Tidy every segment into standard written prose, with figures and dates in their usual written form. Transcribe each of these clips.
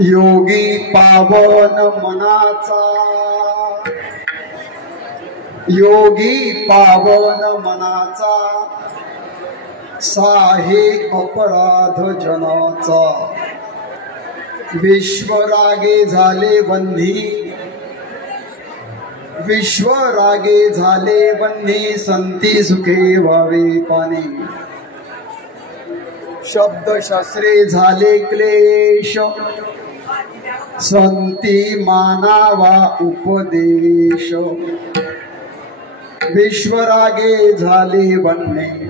योगी पावन मनाचा, योगी पावन मनाचा, साहे अपराध जनाचा. विश्वरागे झाले बंधी, विश्वरागे झाले बंधी, संती सुखे व्हावे पाणी. शब्दशास्त्रे झाले क्लेश, संती मानावा उपदेश. विश्वरागे झाले बन्हे,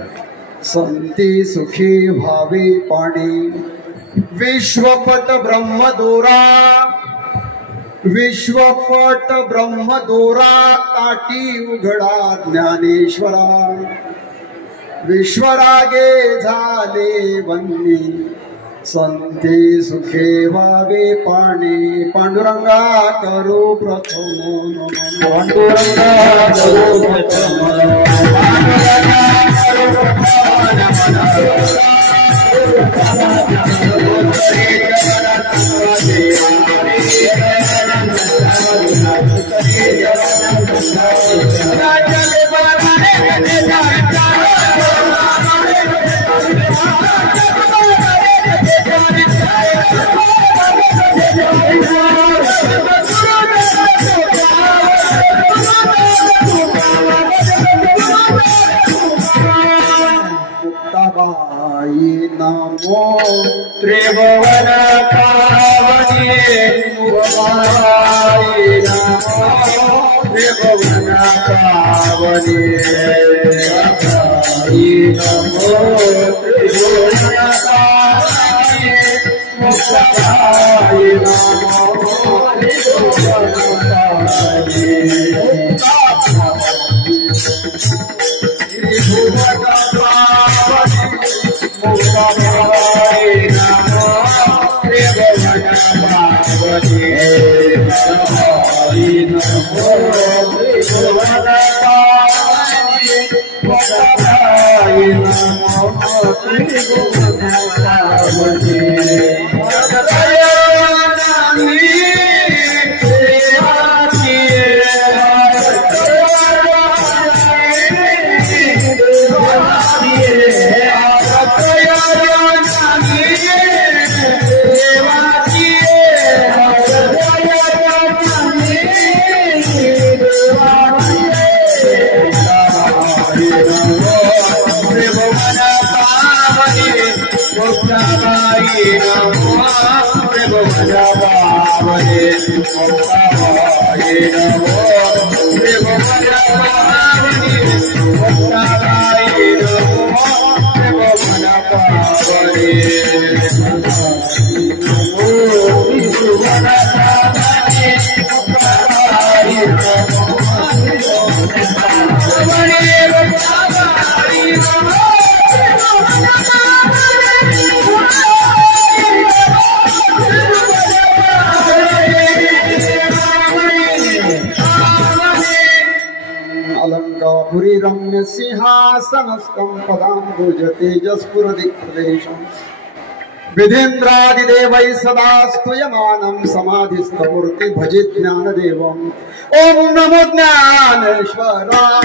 संती सुखी भावे पाणी. विश्वपट ब्रह्मदोरा, विश्वपट ब्रह्मदोरा, काठी उघडा ज्ञानेश्वरा. विश्वरागे झाले बन्हे, संती सुखे व्हावे पाणी. पांडुरंगा करू प्रथम, पांडुरंगा करू प्रथम, पांडुरंगा करू प्रथम. नमो त्रिभुवन पावनी, मुक्ताबाई नमो त्रिभुवन पावनी. नमो त्रिभुवन पावनी, मुक्ताबाई नमो त्रिभुवन पावनी. त्रिभुवन पावनी, मुक्ताबाई नमो त्रिभुवन पावनी. नमो त्रिभुवन पावनी, मुक्ताबाई नमो त्रिभुवन पावनी. Namo अलंकापुरी रम्य सिंहासनस्थं पदांबुज तेजस्फुरदिक्प्रदेशम् विधेन्द्रादिदेवैः सदा स्तूयमानं समाधिस्थमूर्ति भजित ज्ञानदेवम् ओम नमो ज्ञानेश्वराय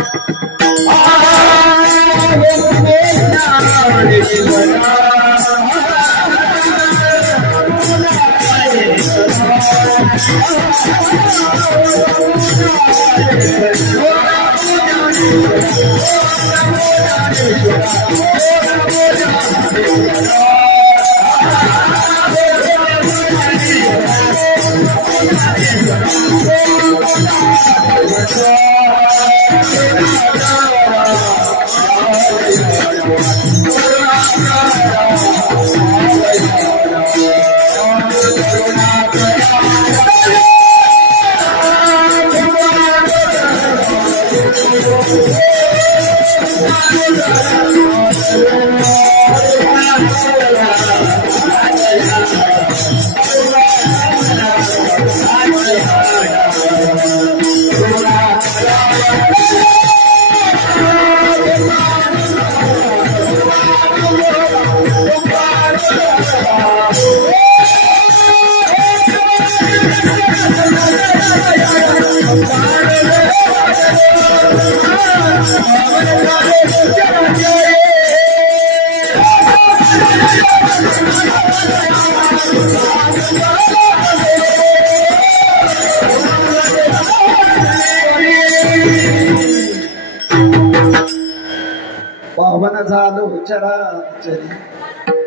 पावन झालो चराचरी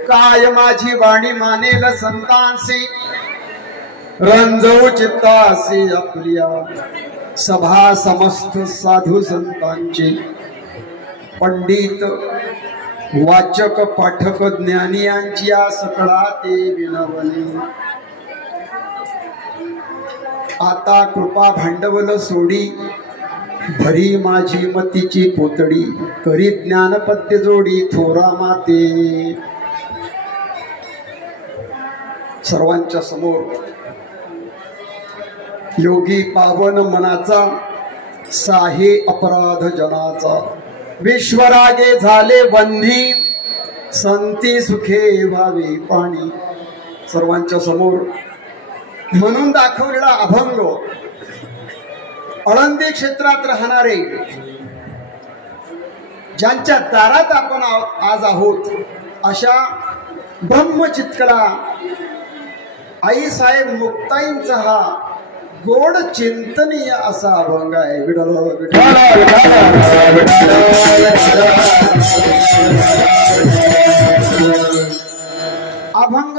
काय माझी वाणी मानेल संतांसी रंजवू चित्तासी आपल्या सभा समस्त साधू संतांची पंडित वाचक पाठक ज्ञानी यांची सकळा ते विनवली आता कृपा भांडवल सोडी भरी माझी मतीची पोतडी करी ज्ञानपत्य जोडी थोरा माते सर्वांच्या समोर योगी पावन मनाचा साहे अपराध जनाचा विश्वरागे झाले बंधी संती सुखे व्हावे पाणी सर्वांच्या समोर म्हणून दाखवलेला अभंग अळंदी क्षेत्रात राहणारे ज्यांच्या दारात आपण आज आहोत अशा ब्रह्मचित्कला आई साहेब मुक्ताईंचा हा गोड चिंतनीय असा अभंग आहे विठ्ठल अभंग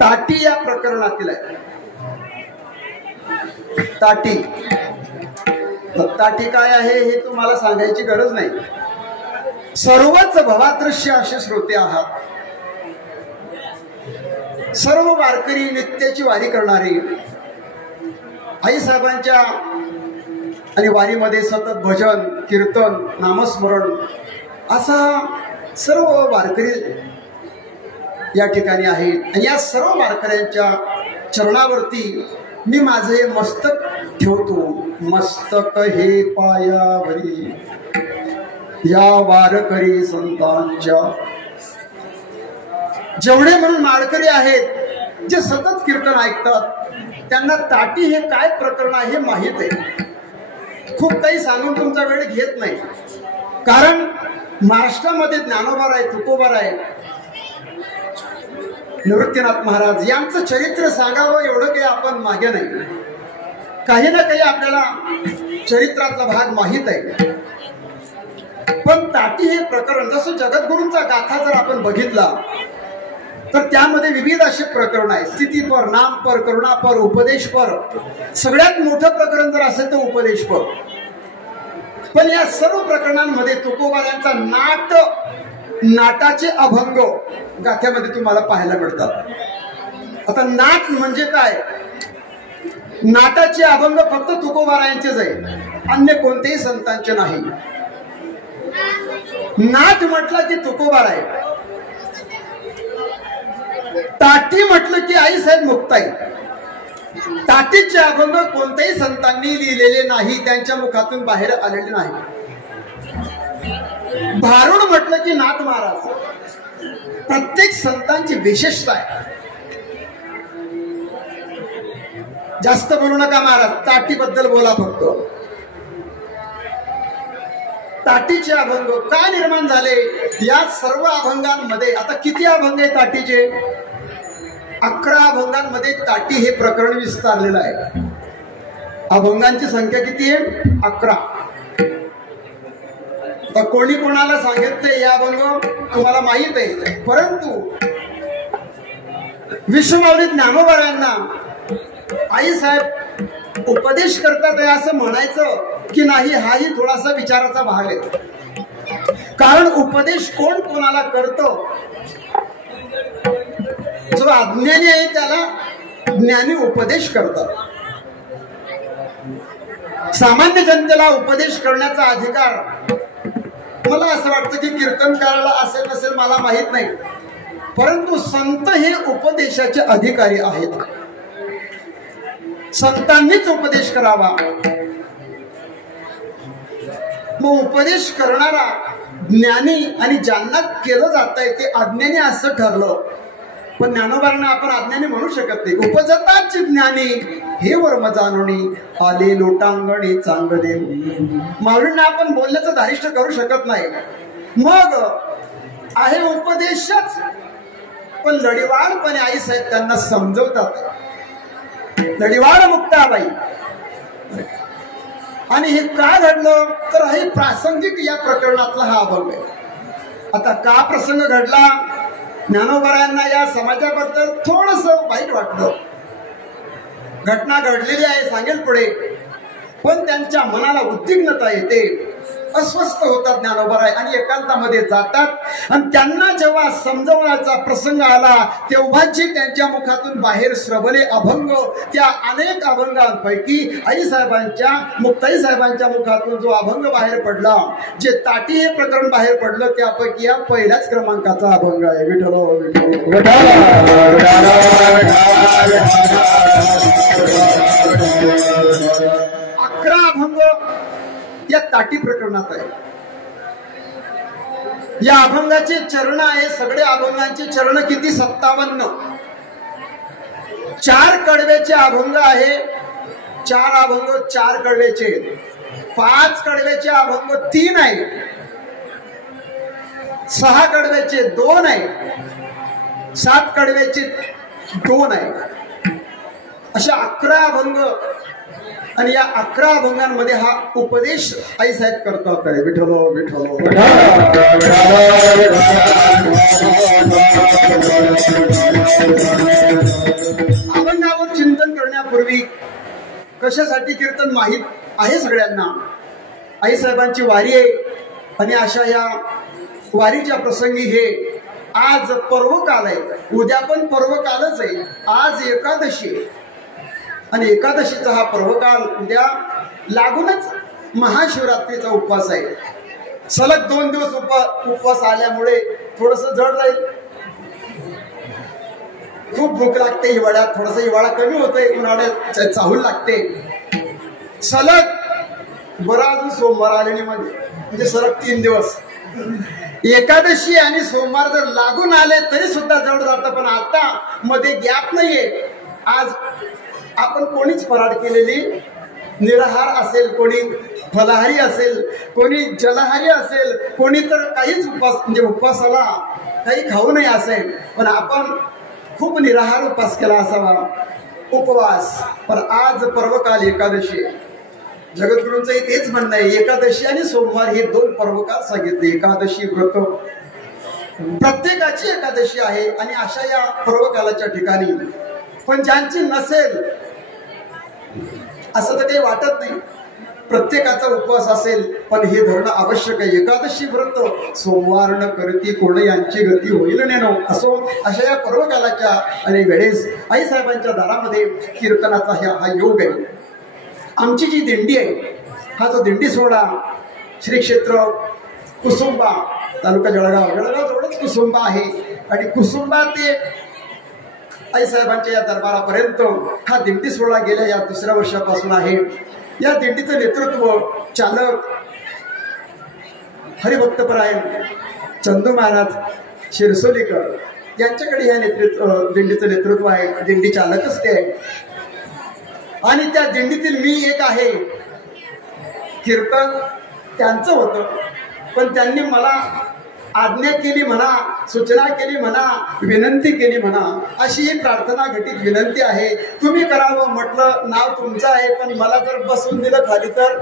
ताटी या प्रकरणातील आहे ताटी ताटी काय आहे हे तुम्हाला सांगायची गरज नाही सर्वच भवादृश्य असे श्रोते आहात सर्व वारकरी नित्याची वारी करणारे आई साहेबांच्या आणि वारीमध्ये सतत भजन कीर्तन नामस्मरण असा सर्व वारकरी या ठिकाणी आहेत आणि या सर्व वारकऱ्यांच्या चरणावरती मी माझे मस्तक ठेवतो मस्तक हे पायावरी या वारकरी संतांच्या जेवढे म्हणून माळकरी आहेत जे सतत कीर्तन ऐकतात त्यांना ताटी हे काय प्रकरण आहे हे माहित आहे खूप काही सांगून तुमचा वेळ घेत नाही कारण महाराष्ट्रामध्ये ज्ञानोबा आहे तुकोबा आहे निवृत्तीनाथ महाराज यांचं चरित्र सांगावं एवढं काही आपण मागे नाही काही ना काही आपल्याला चरित्रातला भाग माहित आहे पण ताटी हे प्रकरण जसं जगद्गुरूंचा गाथा जर आपण बघितला तर त्यामध्ये विविध असे प्रकरण आहे स्थितीपर नामपर करुणापर उपदेशपर सगळ्यात मोठं प्रकरण जर असेल तर उपदेशपर पण या सर्व प्रकरणांमध्ये तुकोबा यांचा नाटाचे अभंग गाथ्यामध्ये तुम्हाला पाहायला मिळतात आता नाट म्हणजे काय नाटाचे अभंग फक्त तुकोबारायांचेच आहे अन्य कोणतेही संतांचे नाही नाट म्हटलं की तुकोबार आहे ताटी म्हटलं की आई साहेब मुक्ताई ताटीचे अभंग कोणत्याही संतांनी लिहिलेले नाही, त्यांच्या मुखातून बाहेर आलेले नाही. भारुड म्हटलं की नाथ महाराज प्रत्येक संतांची विशेषता आहे. जास्त बोलू नका महाराज, ताटीबद्दल बोला फक्त. ताटीचे अभंग का निर्माण झाले? या सर्व अभंगांमध्ये आता किती अभंग आहे ताटीचे? 11 अभंगांमध्ये ताटी हे प्रकरण विस्तारलेलं आहे. अभंगांची संख्या किती आहे? 11. तर कोणी कोणाला सांगितले हे अभंग तुम्हाला माहित आहे, परंतु विश्वमाऊली ज्ञानोबा यांना आई साहेब उपदेश करतात असं म्हणायचं की नाही, हाही थोडासा विचाराचा भाग आहे. कारण उपदेश कोण कोणाला करतो? जो अज्ञानी आहे त्याला ज्ञानी उपदेश करतात. सामान्य जनतेला उपदेश करण्याचा अधिकार मला असं वाटतं की कीर्तनकाराला असेल नसेल मला माहित नाही, परंतु संत हे उपदेशाचे अधिकारी आहेत. संतांनीच उपदेश करावा. मग उपदेश करणारा ज्ञानी आणि ज्यांना केलं जात आहे ते अज्ञानी असं ठरलं, पण ज्ञानोबांना आपण अज्ञानी म्हणू शकत नाही. उपजताच ज्ञानी हे वर्म जाणोनी आले लोटांगणी चांगले. माऊलींना आपण बोलण्याचं धारिष्ट करू शकत नाही. मग आहे उपदेशच, पण लढीवाळपणे आई साहेब त्यांना समजवतात. लढीवाळ मुक्ताबाई. आणि हे का घडलं तर हे प्रासंगिक या प्रकरणातला हा अभंग आहे. आता का प्रसंग घडला? ज्ञानोबरायांना या समाजाबद्दल थोडस वाईट वाटलं. घटना घडलेली आहे सांगेल पुढे, पण त्यांच्या मनाला उद्विग्नता येते, अस्वस्थ होतात ज्ञानोबराय आणि एकांतामध्ये जातात. आणि त्यांना जेव्हा समजवण्याचा प्रसंग आला तेव्हाची त्यांच्या मुखातून बाहेर श्रवले अभंग, त्या अनेक अभंगांपैकी आई साहेबांच्या मुक्ताई साहेबांच्या मुखातून जो अभंग बाहेर पडला, जे ताटी हे प्रकरण बाहेर पडलं, त्यापैकी या पहिल्याच क्रमांकाचा अभंग आहे. विठ्ठल विठ्ठल. 11 अभंग या ताटी प्रकरणात आहे. या अभंगाचे चरण आहे, सगळे अभंगांचे चरण किती? 57. 4 कडव्याचे अभंग आहे. 4 अभंग 4 कडव्याचे. 5 कडव्याचे अभंग 3 आहे. 6 कडव्याचे 2 आहे. 7 कडव्याचे 2 आहे. अशा 11 अभंग. आणि या 11 अभंगांमध्ये हा उपदेश आई साहेब करतात. विठ्ठल विठ्ठल. अभंगावर चिंतन करण्यापूर्वी कशासाठी कीर्तन माहीत आहे सगळ्यांना. आई साहेबांची वारी आहे आणि अशा या वारीच्या प्रसंगी हे आज पर्वकाल आहे. उद्या पण पर्वकालच आहे. आज एकादशी आहे आणि एकादशीचा हा पर्वकाल उद्या लागूनच महाशिवरात्रीचा उपवास आहे. सलग 2 दिवस उपवास आल्यामुळे थोडस जड जाईल. खूप भूक लागते हिवाळ्यात, थोडस हिवाळा कमी होतोय, उन्हाळ्यात चाहूल लागते. सलग बरं अजून सोमवार आलेली म्हणजे सलग 3 दिवस एकादशी आणि सोमवार जर लागून आले तरी सुद्धा जड जातं. पण आता मध्ये गॅप नाहीये. आज आपण कोणीच फराळ केलेली निराहार असेल, कोणी फलाहारी असेल, कोणी जलहारी असेल, कोणी तर काहीच म्हणजे उपवासाला काही खाऊ नये असेल, पण आपण खूप निराहार उपवास केला असावा उपवास. पण आज पर्वकाल एकादशी. जगद्गुरूंचं तेच म्हणणं आहे, एकादशी आणि सोमवार हे 2 पर्वकाल सांगितले. एकादशी व्रत प्रत्येकाची एकादशी आहे आणि अशा या पर्वकालाच्या ठिकाणी. पण ज्यांची नसेल असं तर काही वाटत नाही, प्रत्येकाचा उपवास असेल, पण हे धरणं आवश्यक आहे. एकादशी व्रत सोमवार न करती कोण यांची गती होईल नेनो. असो अशा या पर्वकालाच्या आणि वेळेस आई साहेबांच्या दारामध्ये कीर्तनाचा हा योग आहे. आमची जी दिंडी आहे, हा जो दिंडी सोहळा श्री क्षेत्र कुसुंबा, तालुका जळगाव जवळच कुसुंबा आहे. आणि कुसुंबा ते आईसाहेबांच्या या दरबारापर्यंत हा दिंडी सोहळा गेल्या या 2ऱ्या वर्षापासून आहे. या दिंडीचं नेतृत्व चालक हरिभक्तपरायण चंदू महाराज शिरसोलीकर यांच्याकडे या दिंडीचं नेतृत्व आहे. दिंडी चालकच ते आहे. आणि त्या दिंडीतील मी एक आहे. कीर्तन त्यांचं होतं, पण त्यांनी मला आज्ञा केली म्हणा, सूचना केली म्हणा, विनंती केली म्हणा, अशी ही प्रार्थना घटित विनंती आहे. तुम्ही करावं म्हटलं, नाव तुमचं आहे, पण मला जर बसवून दिलं खाली तर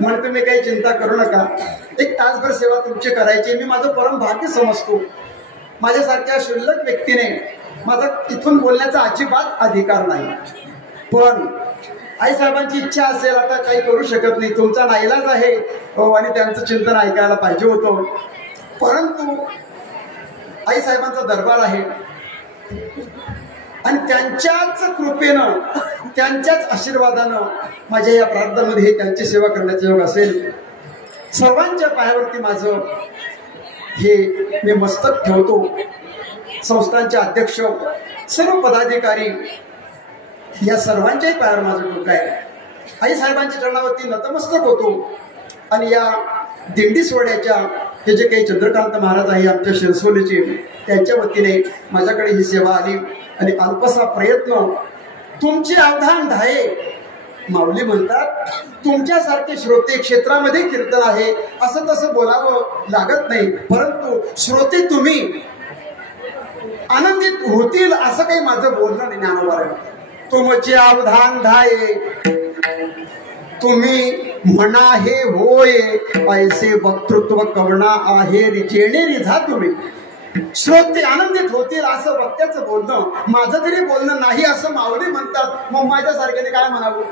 म्हणून तुम्ही काही चिंता करू नका. 1 तासभर सेवा तुमची करायची मी माझं परम भाग्य समजतो. माझ्यासारख्या क्षुल्लक व्यक्तीने माझा इथून बोलण्याचा अजिबात अधिकार नाही. पण आईसाहेबांची इच्छा असेल, आता काही करू शकत नाही, तुमचा नाईलाज आहे आणि त्यांचं चिंतन ऐकायला पाहिजे होतं. परंतु आईसाहेबांचा दरबार आहे आणि त्यांच्याच कृपेनं, त्यांच्याच आशीर्वादानं माझ्या या प्रार्थनामध्ये त्यांची सेवा करण्याचा योग असेल. सर्वांच्या पायावरती माझं हे मी मस्तक ठेवतो. संस्थांचे अध्यक्ष, सर्व पदाधिकारी या सर्वांच्याही पायावर माझं डोकं आहे. आईसाहेबांच्या चरणावरती नतमस्तक होतो. आणि या दिंडी सोहळ्याच्या हे जे काही चंद्रकांत महाराज आहे आमच्या शिरसोलीचे, त्यांच्या वतीने माझ्याकडे ही सेवा आली. आणि अल्पसा प्रयत्न, तुमचे अवधान धाये. माऊली म्हणतात, तुमच्यासारखे श्रोते क्षेत्रामध्ये कीर्तन आहे असं तसं बोलावं लागत नाही, परंतु श्रोते तुम्ही आनंदित होतील असं काही माझं बोलणं नाही. ज्ञानोबा, तुमचे अवधान धाये, तुम्ही म्हणा हे होय, ऐसे वक्तृत्व कवणा आहे जेणे रिझा. तुम्ही श्रोते आनंदित होतील असं वक्त्याचं बोलणं, माझं तरी बोलणं नाही असं माऊली म्हणतात. मग माझ्यासारख्याने काय म्हणावं?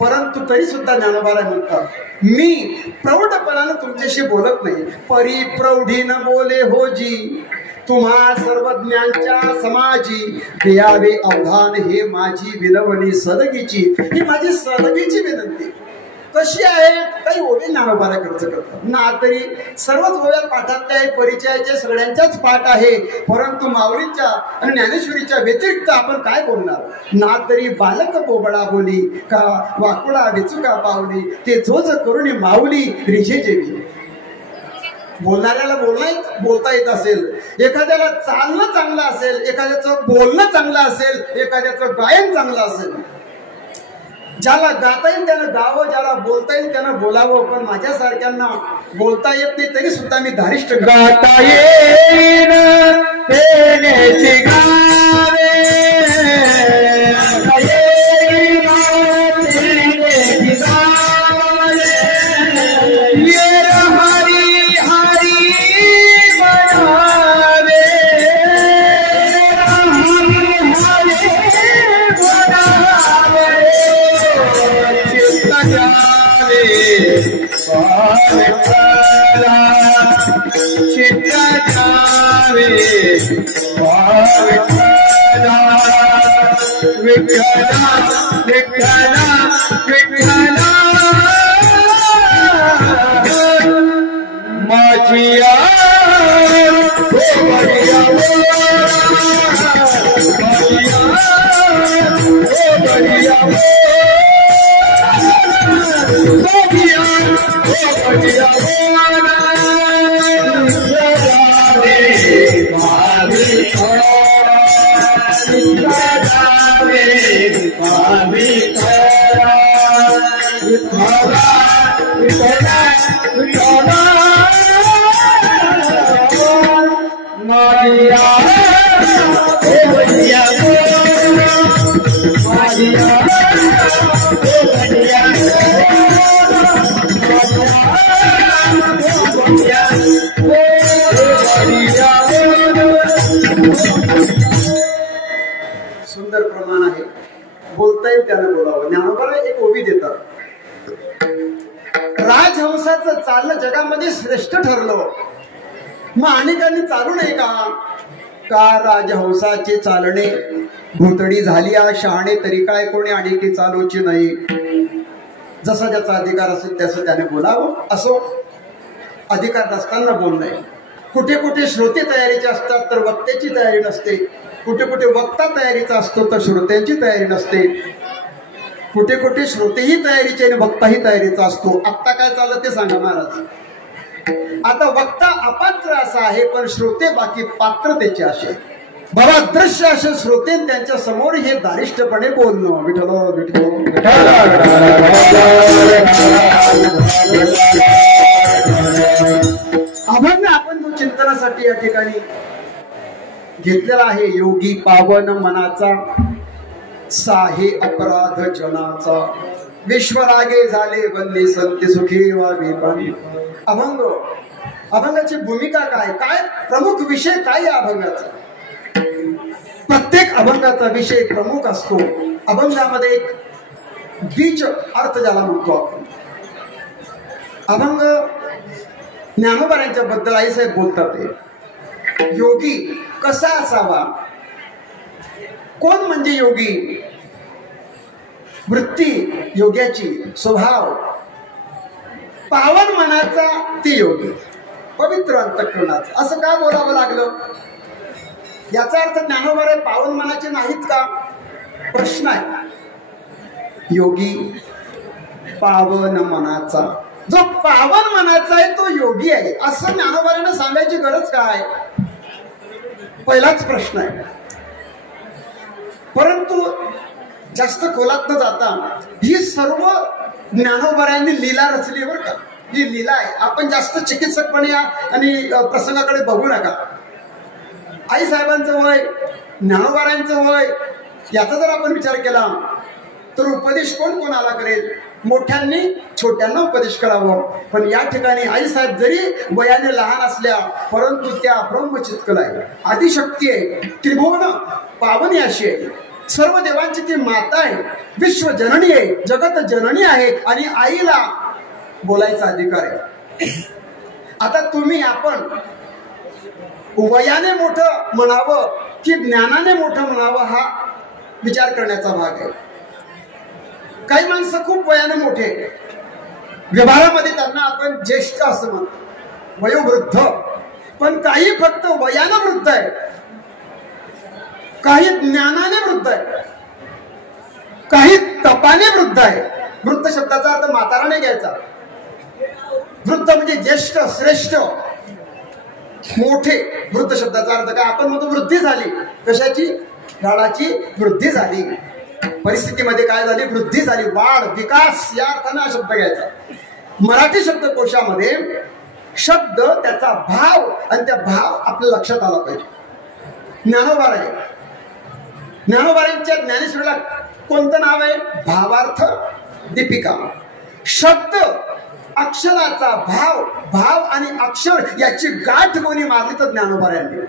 परंतु तरी सुद्धा ज्ञानोबा म्हणतात, मी प्रौढपणानं तुमच्याशी बोलत नाही, परी प्रौढीनं बोले हो जी, तुम्हा सर्वज्ञांच्या समाजी द्यावे अवधान हे माझी विनवणी सदगीची. ही माझी सदगीची विनंती. कशी आहे? काही ओवी ज्ञानोबा खर्च करतात ना, तरी सर्वच ओव्या पाठातल्या आहे, परिचयाच्या सगळ्यांच्याच पाठ आहे. परंतु माऊलींच्या आणि ज्ञानेश्वरीच्या व्यतिरिक्त आपण काय बोलणार? ना तरी बालक बोबडा बोली का वाकुळा विचुका पावली, ते जोज करुणी माऊली रिझे जेवी. बोलणाऱ्याला बोलता येत असेल, एखाद्याला चालणं चांगलं असेल, एखाद्याचं बोलणं चांगलं असेल, एखाद्याचं गायन चांगलं असेल, ज्याला गाता येईल त्यानं गावं, ज्याला बोलता येईल त्यानं बोलावं. पण माझ्यासारख्यांना बोलता येत नाही तरी सुद्धा मी धारिष्ट गाता येईल सुंदर प्रमाण आहे. बोलता येईल त्यानं बोलावं. ज्ञानोबा एक ओवी देतात, राजहंसाचं चालणं जगामध्ये श्रेष्ठ ठरलं, मग अनेकांनी चालू नये का राजहंसाचे चालणे भोतडी झाली आ शहाणे, तरी काय कोणी अनेकी चालूची नाही. जसा ज्याचा अधिकार असेल त्याचं त्याने बोलावं. असो, अधिकार नसताना बोलणं. कुठे कुठे श्रोते तयारीचे असतात तर वक्त्याची तयारी नसते. कुठे कुठे वक्ता तयारीचा असतो तर श्रोत्यांची तयारी नसते, कुठे कुठे श्रोतेही तयारीचे आणि वक्ताही तयारीचा असतो. आत्ता काय चाललं ते सांगा महाराज. आता वक्ता अपात्र असा आहे, पण श्रोते बाकी पात्रतेचे असे. बाबा दृश्य असे श्रोते त्यांच्या समोर हे दारिष्टपणे बोलणं. विठ्ठल विठ्ठल. अभंग आपण जो चिंतनासाठी या ठिकाणी घेतलेला आहे, योगी पावन मनाचा साहे अपराध जनाचा, विश्वरागे झाले बंदी संती सुखी वागे पाणी. अभंग, अभंगाची भूमिका काय, काय प्रमुख विषय काय या अभंगाचा. प्रत्येक अभंगाचा विषय प्रमुख असतो. अभंगामध्ये एक बीज अर्थ ज्याला म्हणतो आपण. अभंग ज्ञानोबा बद्दल आईसाहेब बोलतात, योगी कसा असावा, कोण म्हणजे योगी, वृत्ती योग्याची, स्वभाव पावन मनाचा ते योगी, पवित्र अंतःकरणाचा. असं का बोलावं लागलं, याचा अर्थ ज्ञानोबा पावन मनाचे नाहीत का, प्रश्न आहे. योगी पावन मनाचा, जो पावन मनाचा आहे तो योगी आहे असं ज्ञानोबाने सांगायची गरज काय, पहिलाच प्रश्न आहे. परंतु जास्त खोलात न जाता ही सर्व ज्ञानोबांनी लीला रचली बरं का. ही लीला आहे. आपण जास्त चिकित्सकपणे आणि प्रसंगाकडे बघू नका. आई साहेबांचं वय, ज्ञानोबांचं वय याचा जर आपण विचार केला तर उपदेश कोण कोणाला करेल, मोठ्यांनी छोट्यांना उपदेश करावं. पण या ठिकाणी आई साहेब जरी वयाने लहान असल्या परंतु त्या ब्रह्मचित्कल आहे, आदिशक्ती आहे, त्रिभुवन पावनी अशी आहे, सर्व देवांची ती माता आहे, विश्व जननी आहे, जगत जननी आहे आणि आईला बोलायचा अधिकार आहे. आता तुम्ही आपण वयाने मोठं म्हणावं की ज्ञानाने मोठं म्हणावं हा विचार करण्याचा भाग आहे. काही माणसं खूप वयाने मोठे, व्यवहारामध्ये त्यांना आपण ज्येष्ठ असं म्हणतो, वयोवृद्ध. पण काही फक्त वयानं वृद्ध आहे, काही ज्ञानाने वृद्ध आहे, काही तपाने वृद्ध आहे. वृद्ध शब्दाचा अर्थ म्हातारा नाही घ्यायचा. वृद्ध म्हणजे ज्येष्ठ, श्रेष्ठ, मोठे. वृद्ध शब्दाचा अर्थ काय, आपण म्हणतो वृद्धी झाली, कशाची, काळाची वृद्धी झाली, परिस्थितीमध्ये काय झाली, वृद्धी झाली, वाढ, विकास या अर्थाने हा शब्द घ्यायचा. मराठी शब्दकोशामध्ये शब्द त्याचा भाव आणि त्या भाव आपल्या लक्षात आला पाहिजे. ज्ञानोबा आहे, ज्ञानोबांच्या ज्ञानेश्वरीला कोणतं नाव आहे, भावार्थ दीपिका. शब्द अक्षराचा भाव, भाव आणि अक्षर याची गाठ कोणी मारली तर ज्ञानोबा यांनी.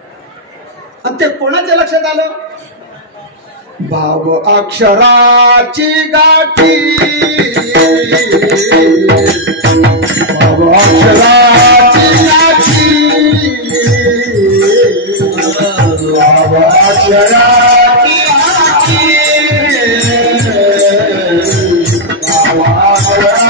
आणि ते कोणाच्या लक्षात आलं, भाव अक्षराची गाठी, भाव अक्षराची गाठी, भाव अक्षराची गाठी, भाव अक्षराची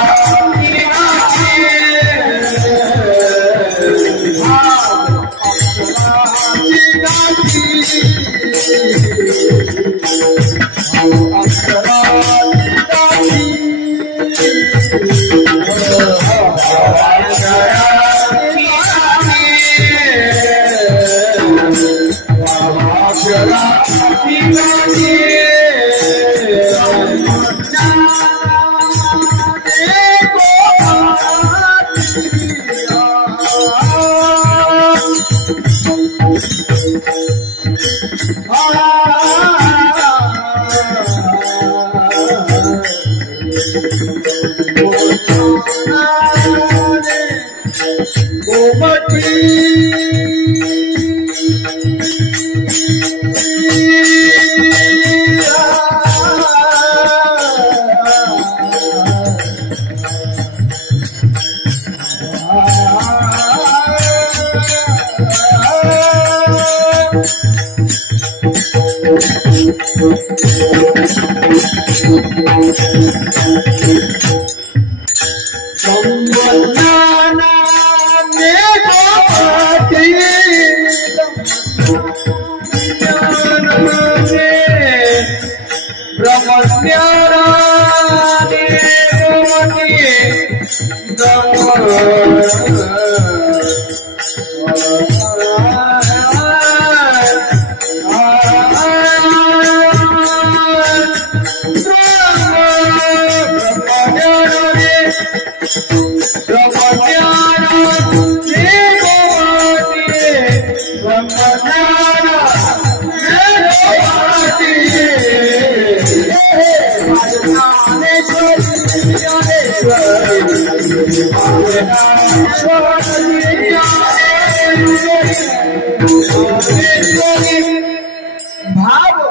भाव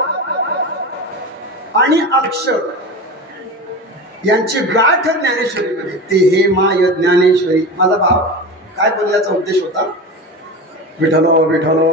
आणि अक्षर यांची गाठ ज्ञानेश्वरीमध्ये ते हे माय ज्ञानेश्वरी. माझा भाव काय बोलण्याचा उद्देश होता? विठ्ठल विठ्ठल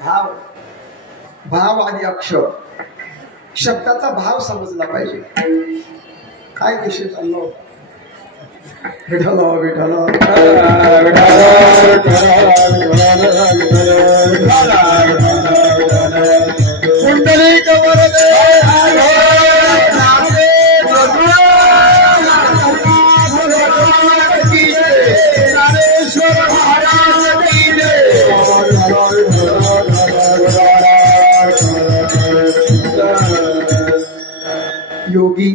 भाव भाव आणि अक्षर शब्दाचा भाव समजला पाहिजे. काय विषय चाललो? विठ्ठल विठ्ठल योगी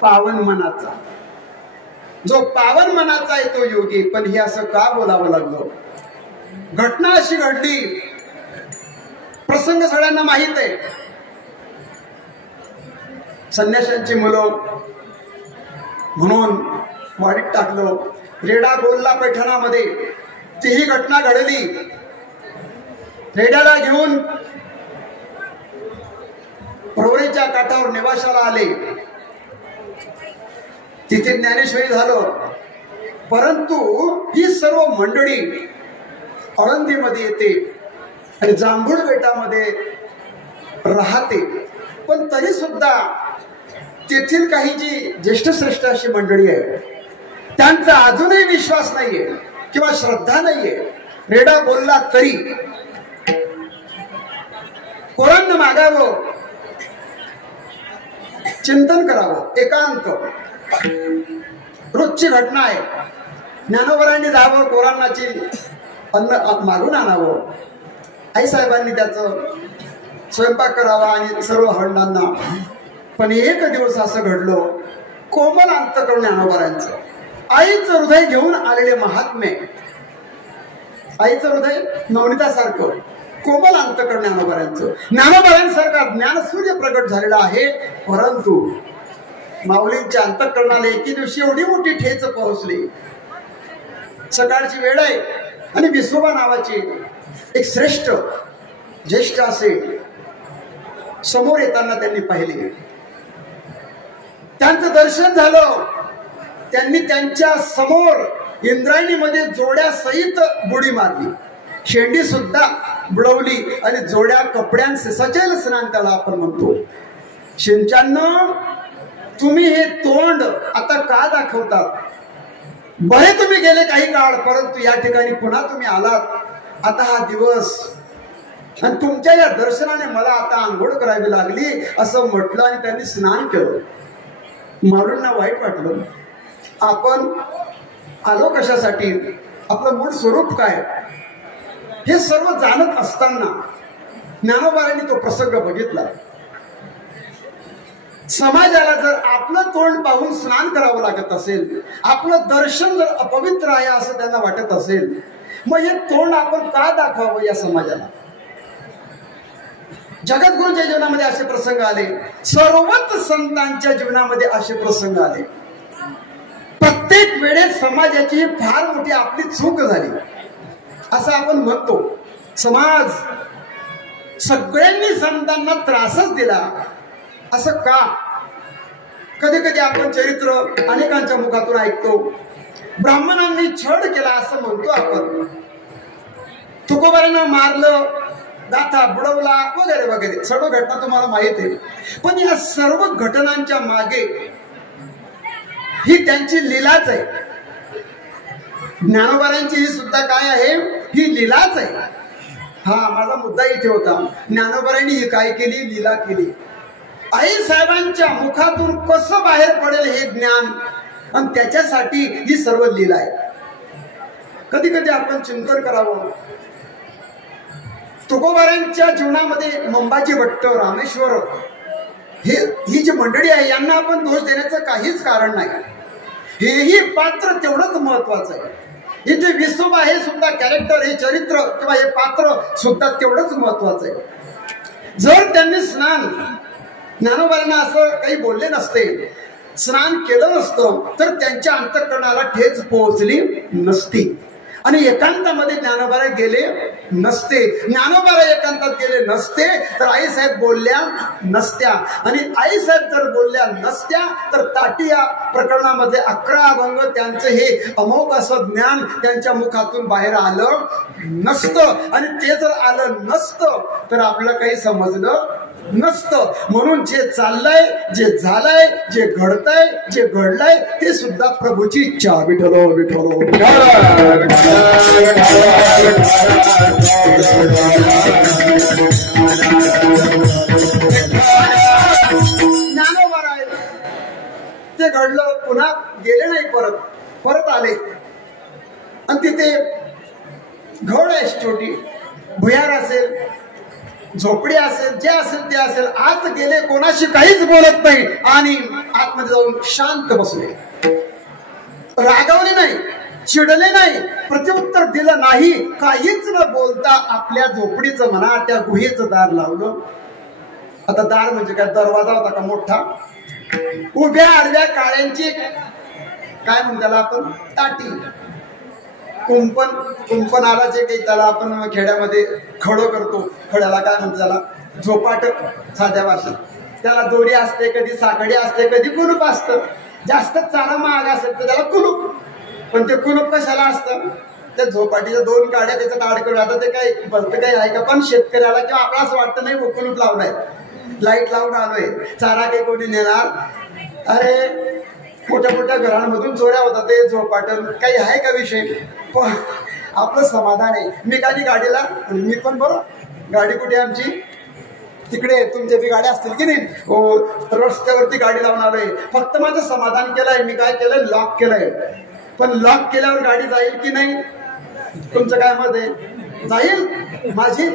पावन मनाचा, जो पावन मनाचा आहे तो योगी. पण हे असं का बोलावं लागलं? घटना अशी घडली, प्रसंग सगळ्यांना माहित आहे. संन्याशांची मुलं म्हणून वाडीत टाकलं. रेडा बोलला पैठणामध्ये तीही घटना घडली. रेड्याला घेऊन प्रवरेच्या काठावर निवासाला आले. तिथे ज्ञानेश्वरी झालं. परंतु ही सर्व मंडळी आळंदीमध्ये येते आणि जांभूळ बेटामध्ये राहते. पण तरी सुद्धा तेथील काही जी ज्येष्ठ श्रेष्ठ अशी मंडळी आहे त्यांचा अजूनही विश्वास नाहीये किंवा श्रद्धा नाहीये. रेडा बोलला तरी कोणानं मागावं, चिंतन करावं, एकांत. रोजची घटना आहे. ज्ञानोबरांनी जावं, कोरांनाची अन्न मागून आणावं. आईसाहेबांनी त्याचं स्वयंपाक करावा आणि सर्व हंडांना. पण एक दिवस असं घडलं, कोमल अंतःकरण ज्ञानोबरांचं, आईचं हृदय घेऊन आलेले महात्मे, आईचं हृदय नवनीतासारखं कोमल अंतःकरण ज्ञानोबरांचं. ज्ञानोबरांसारखा ज्ञानसूर्य प्रगट झालेला आहे. परंतु माऊलींच्या अंतःकरणाला एके दिवशी एवढी मोठी ठेच पोहोचली. सकाळची वेळ आहे आणि विसोबा नावाची एक श्रेष्ठ ज्येष्ठ असे समोर येताना त्यांनी पाहिले. त्यांचं दर्शन झालं. त्यांनी त्यांच्या समोर इंद्रायणीमध्ये जोड्या सहित बुडी मारली. शेंडी सुद्धा बुडवली आणि जोड्या कपड्यांचे सचैल स्नान त्याला आपण म्हणतो. शिंचांनो, तुम्ही हे तोंड आता का दाखवतात? बरे तुम्ही गेले काही काळ, परंतु या ठिकाणी पुन्हा तुम्ही आलात. आता हा दिवस आणि तुमच्या या दर्शनाने मला आता आंघोळ करावी लागली असं म्हटलं आणि त्यांनी स्नान केलं. मारूंना वाईट वाटलं. आपण आलो कशासाठी? आपलं मूळ स्वरूप काय? हे सर्व जाणत असताना ज्ञानोबारांनी तो प्रसंग बघितला. समाजाला जर आपलं तोंड पाहून स्नान करावं लागत असेल, आपलं दर्शन जर अपवित्र आहे असं त्यांना वाटत असेल, मग हे तोंड आपण का दाखवावं या समाजाला? जगद्गुरूंच्या जीवनामध्ये असे प्रसंग आले, सर्वच संतांच्या जीवनामध्ये असे प्रसंग आले. प्रत्येक वेळेस समाजाची ही फार मोठी आपली चूक झाली असं आपण म्हणतो. समाज सगळ्यांनी संतांना त्रासच दिला. असं का? कधी कधी आपण चरित्र अनेकांच्या मुखातून ऐकतो. ब्राह्मणांनी छळ केला असं म्हणतो आपण. तुकोबारांना मारलं, गाथा बुडवला वगैरे वगैरे सर्व घटना तुम्हाला माहित आहे. पण या सर्व घटनांच्या मागे ही त्यांची लीलाच आहे. ज्ञानोबारांची ही सुद्धा काय आहे, ही लीलाच आहे. हा माझा मुद्दा इथे होता. ज्ञानोबारांनी ही काय केली, लीला केली. आई साहेबांच्या मुखातून कसं बाहेर पडेल हे ज्ञान, आणि त्याच्यासाठी ही सर्व लीला आहे. कधी कधी आपण चिंतन करावं. तुकोबारांच्या जीवनामध्ये मंबाजी भट्ट, रामेश्वर ही जी मंडळी आहे यांना आपण दोष देण्याचं काहीच कारण नाही. हेही पात्र तेवढंच महत्वाचं आहे. हे जे विसोबा हे सुद्धा कॅरेक्टर, हे चरित्र किंवा हे पात्र सुद्धा तेवढंच महत्वाचं आहे. जर त्यांनी स्नान, ज्ञानोबांना असं काही बोलले नसते, स्नान केलं नसतं, तर त्यांच्या अंतःकरणाला ठेच पोहोचली नसती आणि एकांतामध्ये ज्ञानोबारा गेले नसते. ज्ञानोबारा एकांतात गेले नसते तर आईसाहेब बोलल्या नसत्या, आणि आईसाहेब जर बोलल्या नसत्या तर ताटी या प्रकरणामध्ये 11 अभंग त्यांचं हे अमोघ असं ज्ञान त्यांच्या मुखातून बाहेर आलं नसतं. आणि ते जर आलं नसतं तर आपलं काही समजलं नसतं. म्हणून जे चाललंय, जे झालंय, जे घडतंय, जे घडलंय ते सुद्धा प्रभूची इच्छा. विठलो विठलो ज्ञानोबा आहे ते घडलं, पुन्हा गेले नाही, परत आले. आणि तिथे घड आहे, छोटी भुयार असेल, झोपडी असेल, जे असेल ते असेल, आत गेले, कोणाशी काहीच बोलत नाही आणि आतमध्ये जाऊन शांत बसले. रागावले नाही, चिडले नाही, प्रत्युत्तर दिलं नाही, काहीच न बोलता आपल्या झोपडीचं म्हणा त्या गुहेचं दार लावलं. आता दार म्हणजे काय, दरवाजा होता का मोठा? उभ्या आडव्या काळ्यांची काय म्हणतो त्याला आपण, ताटी. कुंपण आला जे काही त्याला आपण खेड्यामध्ये खडं करतो, खड्याला काय म्हणतो त्याला, झोपाट साध्या भाषेत. त्याला दोरी असते, कधी साखळी असते, कधी कुलूप असतं. जास्त चारा महाग असेल तर त्याला कुलूप. पण ते कुलूप कशाला असतं, त्या झोपाटीच्या 2 काड्या त्याच्यात आड करून. आता ते काही भलतं काही आहे का? पण शेतकऱ्याला किंवा आपला असं वाटतं नाही कुलूप लावलाय, लाईट लावून आलोय, चारा काही कोणी नेणार. अरे मोठ्या मोठ्या घरांमधून चोऱ्या होतात, ते झोपाटन काही आहे का विषय? पण आपलं समाधान आहे. मी कधी गाडीला, मी पण बरं, गाडी कुठे आमची तिकडे, तुमच्या बी गाड्या असतील की नाही, हो रस्त्यावरती गाडी लावून आलोय. फक्त माझं समाधान केलंय, मी काय केलंय, लॉक केलंय. पण लॉक केल्यावर गाडी जाईल की नाही, तुमचं काय मत आहे? जाईल माझी,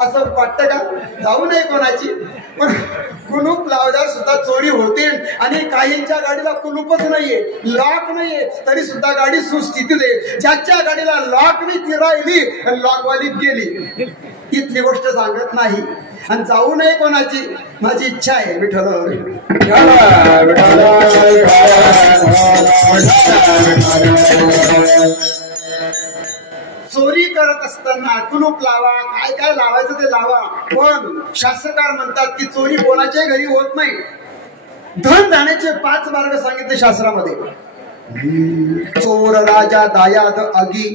असं वाटतं का? जाऊ नये कोणाची. पण कुलूप लावल्यावर सुद्धा चोरी होते. आणि काहींच्या गाडीला कुलूपच नाहीये, लॉक नाहीये, तरी सुद्धा गाडी सुस्थितीत आहे. ज्याच्या गाडीला लॉक नाही ती राहिली आणि लॉकवाली गेली. इथली गोष्ट सांगत नाही. आणि जाऊ नये कोणाची, माझी इच्छा आहे. विठ्ठल चोरी करत असताना कुलूप लावा, काय काय लावायचं ते लावा. पण शास्त्रकार म्हणतात की चोरी कोणाच्याही घरी होत नाही. धन जाण्याचे 5 मार्ग सांगितले शास्त्रामध्ये. चोर राजा दायाद आगी,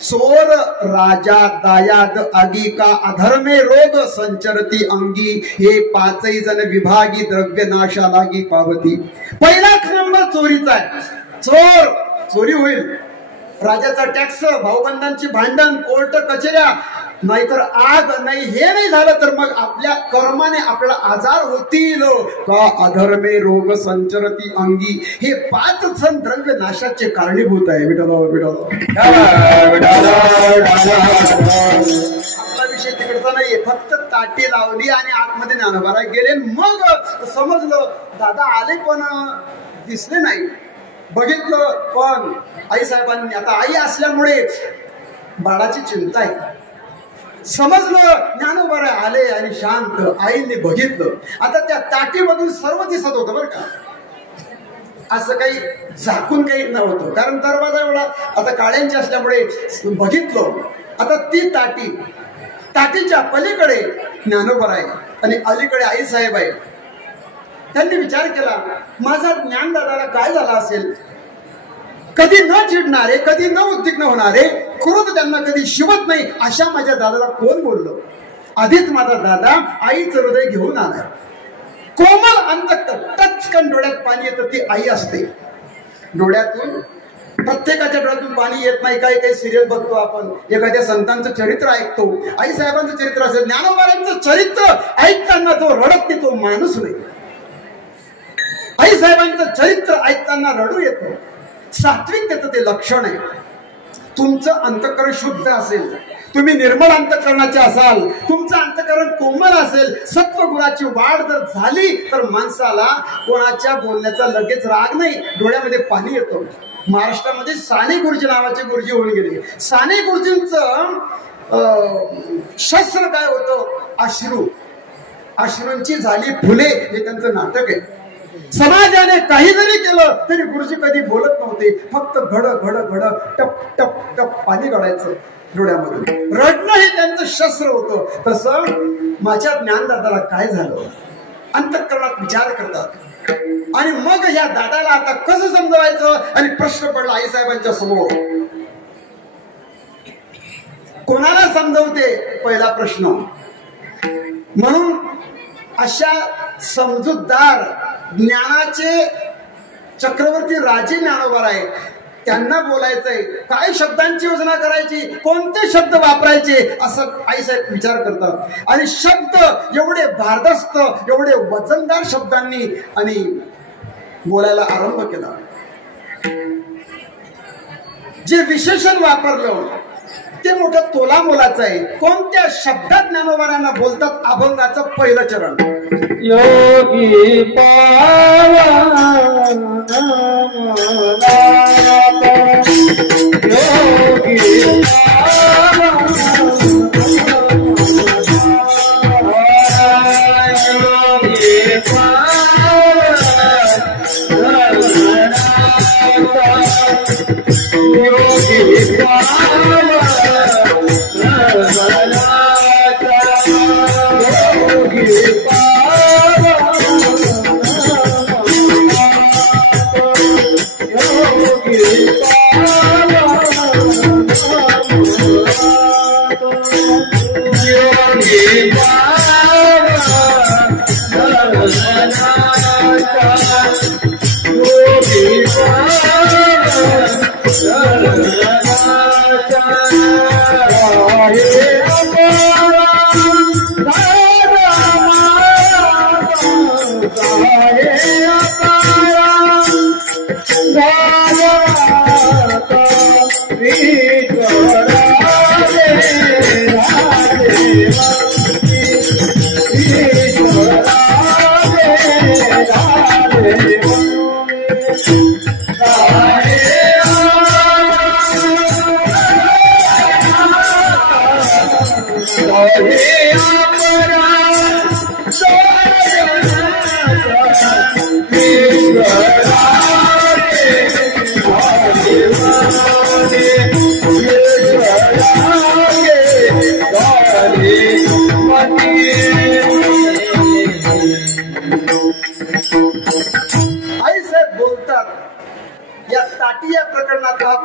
चोर राजा दायाद आगी का अधर्मे रोग संचरती अंगी, हे 5ही जण विभागी द्रव्य नाशा लागी पावती. पहिलाच नंबर चोरीचा आहे. चोरी होईल, राजाचा टॅक्स, भाऊबंधांची भांडण, कोर्ट कचेऱ्या, नाहीतर आग. नाही हे नाही झालं तर मग आपल्या कर्माने आपला आजार होतील. का अधर्मे रोग संचरती अंगी, हे 5 जण द्रव्य नाशाचे कारणीभूत आहे. आपला विषय तिकडचा नाहीये. फक्त ताटी लावली आणि आतमध्ये ज्ञानोबारा गेले. मग समजलं दादा आले पण दिसले नाही, बघितलं पण आई साहेबांनी, आता आई असल्यामुळे बाळाची चिंता आहे. समजलं ज्ञानोबारा आले आणि शांत. आईने बघितलं. आता त्या ताटीमधून सर्व दिसत होतं बरं का, असं काही झाकून काही नव्हतं, कारण दरवाजा एवढा आता काळ्यांची असल्यामुळे बघितलं. आता ती ताटीच्या पलीकडे ज्ञानोबारा आहे आणि अलीकडे आई साहेब आहे. त्यांनी विचार केला, माझा ज्ञानदादाला काय झाला असेल? कधी न चिडणारे, कधी न उद्विग्न होणारे, क्रोध त्यांना कधी शिवत नाही, अशा माझ्या दादाला कोण बोललो? आधीच माझा दादा आईचं हृदय घेऊन आलाय. कोमल अंतकट, टचकन डोळ्यात पाणी येतं, ती आई असते. डोळ्यातून प्रत्येकाच्या डोळ्यातून पाणी येत नाही. काही काही सिरियल बघतो आपण, एखाद्या संतांचं चरित्र ऐकतो, आई साहेबांचं चरित्र असेल, ज्ञानोबारांचं चरित्र ऐकताना जो रडत नाही तो माणूस नाही. आई साहेबांचं चरित्र ऐकताना रडू येतो. सात्विकतेचं ते लक्षण आहे. तुमचं अंतःकरण शुद्ध असेल, तुम्ही निर्मल अंतःकरणाचे असाल, तुमचं अंतःकरण कोमल असेल, सत्वगुणाची वाढ जर झाली तर माणसाला कोणाच्या बोलण्याचा लगेच राग नाही, डोळ्यामध्ये पाणी येतं. महाराष्ट्रामध्ये साने गुरुजी नावाचे गुरुजी होऊन गेले. साने गुरुजींचं शस्त्र काय होतं? अश्रू. अश्रूंची झाली फुले हे त्यांचं नाटक आहे. समाजाने काही जरी केलं तरी गुरुजी कधी बोलत नव्हते, फक्त घड घड घड टप टप टप पाणी गळायचं डोळ्यामधून. रडणं हे त्यांचं शस्त्र होतं. तसं माझ्या ज्ञानदादाला काय झालं? अंतःकरणात विचार करतात आणि मग या दादाला आता कसं समजवायचं? आणि प्रश्न पडला आईसाहेबांच्या समोर, कोणाला समजवते? पहिला प्रश्न. म्हणून अशा समजूतदार ज्ञानाचे चक्रवर्ती राजे ज्ञानोबा आहे, त्यांना बोलायचंय, काय शब्दांची योजना करायची, कोणते शब्द वापरायचे, असं आईसाहेब विचार करतात. आणि शब्द एवढे भारदस्त, एवढे वजनदार शब्दांनी आणि बोलायला आरंभ केला. जे विशेषण वापरलं ते मोठं तोला मोलाचं आहे. कोणत्या शब्दात ज्ञानोबारांना बोलतात? अभंगाचं पहिलं चरण. योगी पावा योगी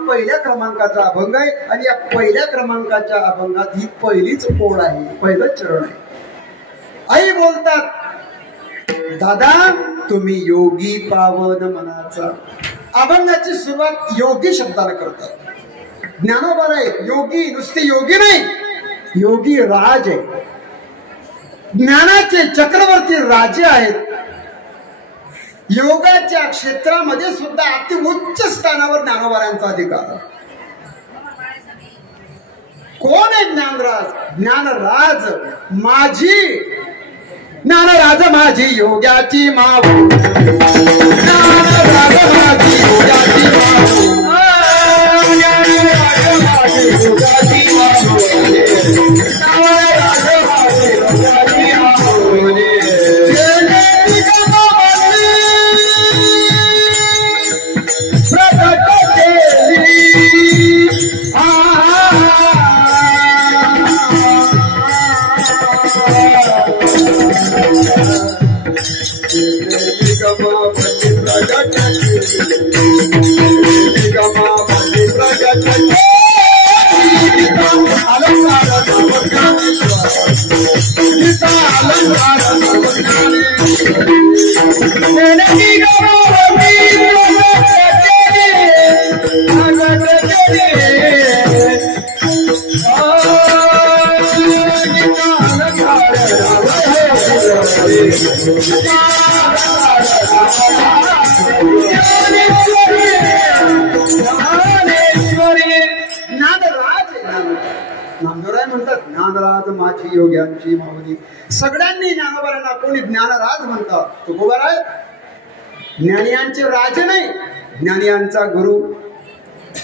पहिल्या क्रमांकाचा अभंग आहे आणि या पहिल्या क्रमांकाच्या अभंगात ही पहिलीच ओळ आहे, पहिलं चरण आहे. आई बोलतात, दादा तुम्ही योगी पावन मनाचा. अभंगाची सुरुवात योगी शब्दाला करतात. ज्ञानोबा आहे योगी, नुसते योगी नाही, योगी राज आहे. ज्ञानाचे चक्रवर्ती राजे आहेत. योगाच्या क्षेत्रामध्ये सुद्धा अति उच्च स्थानावर ज्ञानोबारांचा अधिकार. कोण आहे ज्ञानराज? ज्ञानराज माझी, ज्ञानराज माझी योग्याची माऊ, ज्ञानराज माझी योग्याची माऊ, ज्ञानराज माझी योग्याची माऊ, ज्ञानराज माझी योग्याची माऊ. निगमापती प्रगट निगमापती प्रगट अलंकार गीता अलंकार ज्ञानराज म्हणतात ज्ञानराज माझी योग्यांची माऊली. सगळ्यांनी ज्ञानोबारांना कोणी ज्ञानराज म्हणतात. तुकोबाराय ज्ञानियांचे राजे नाही, ज्ञानियांचा गुरु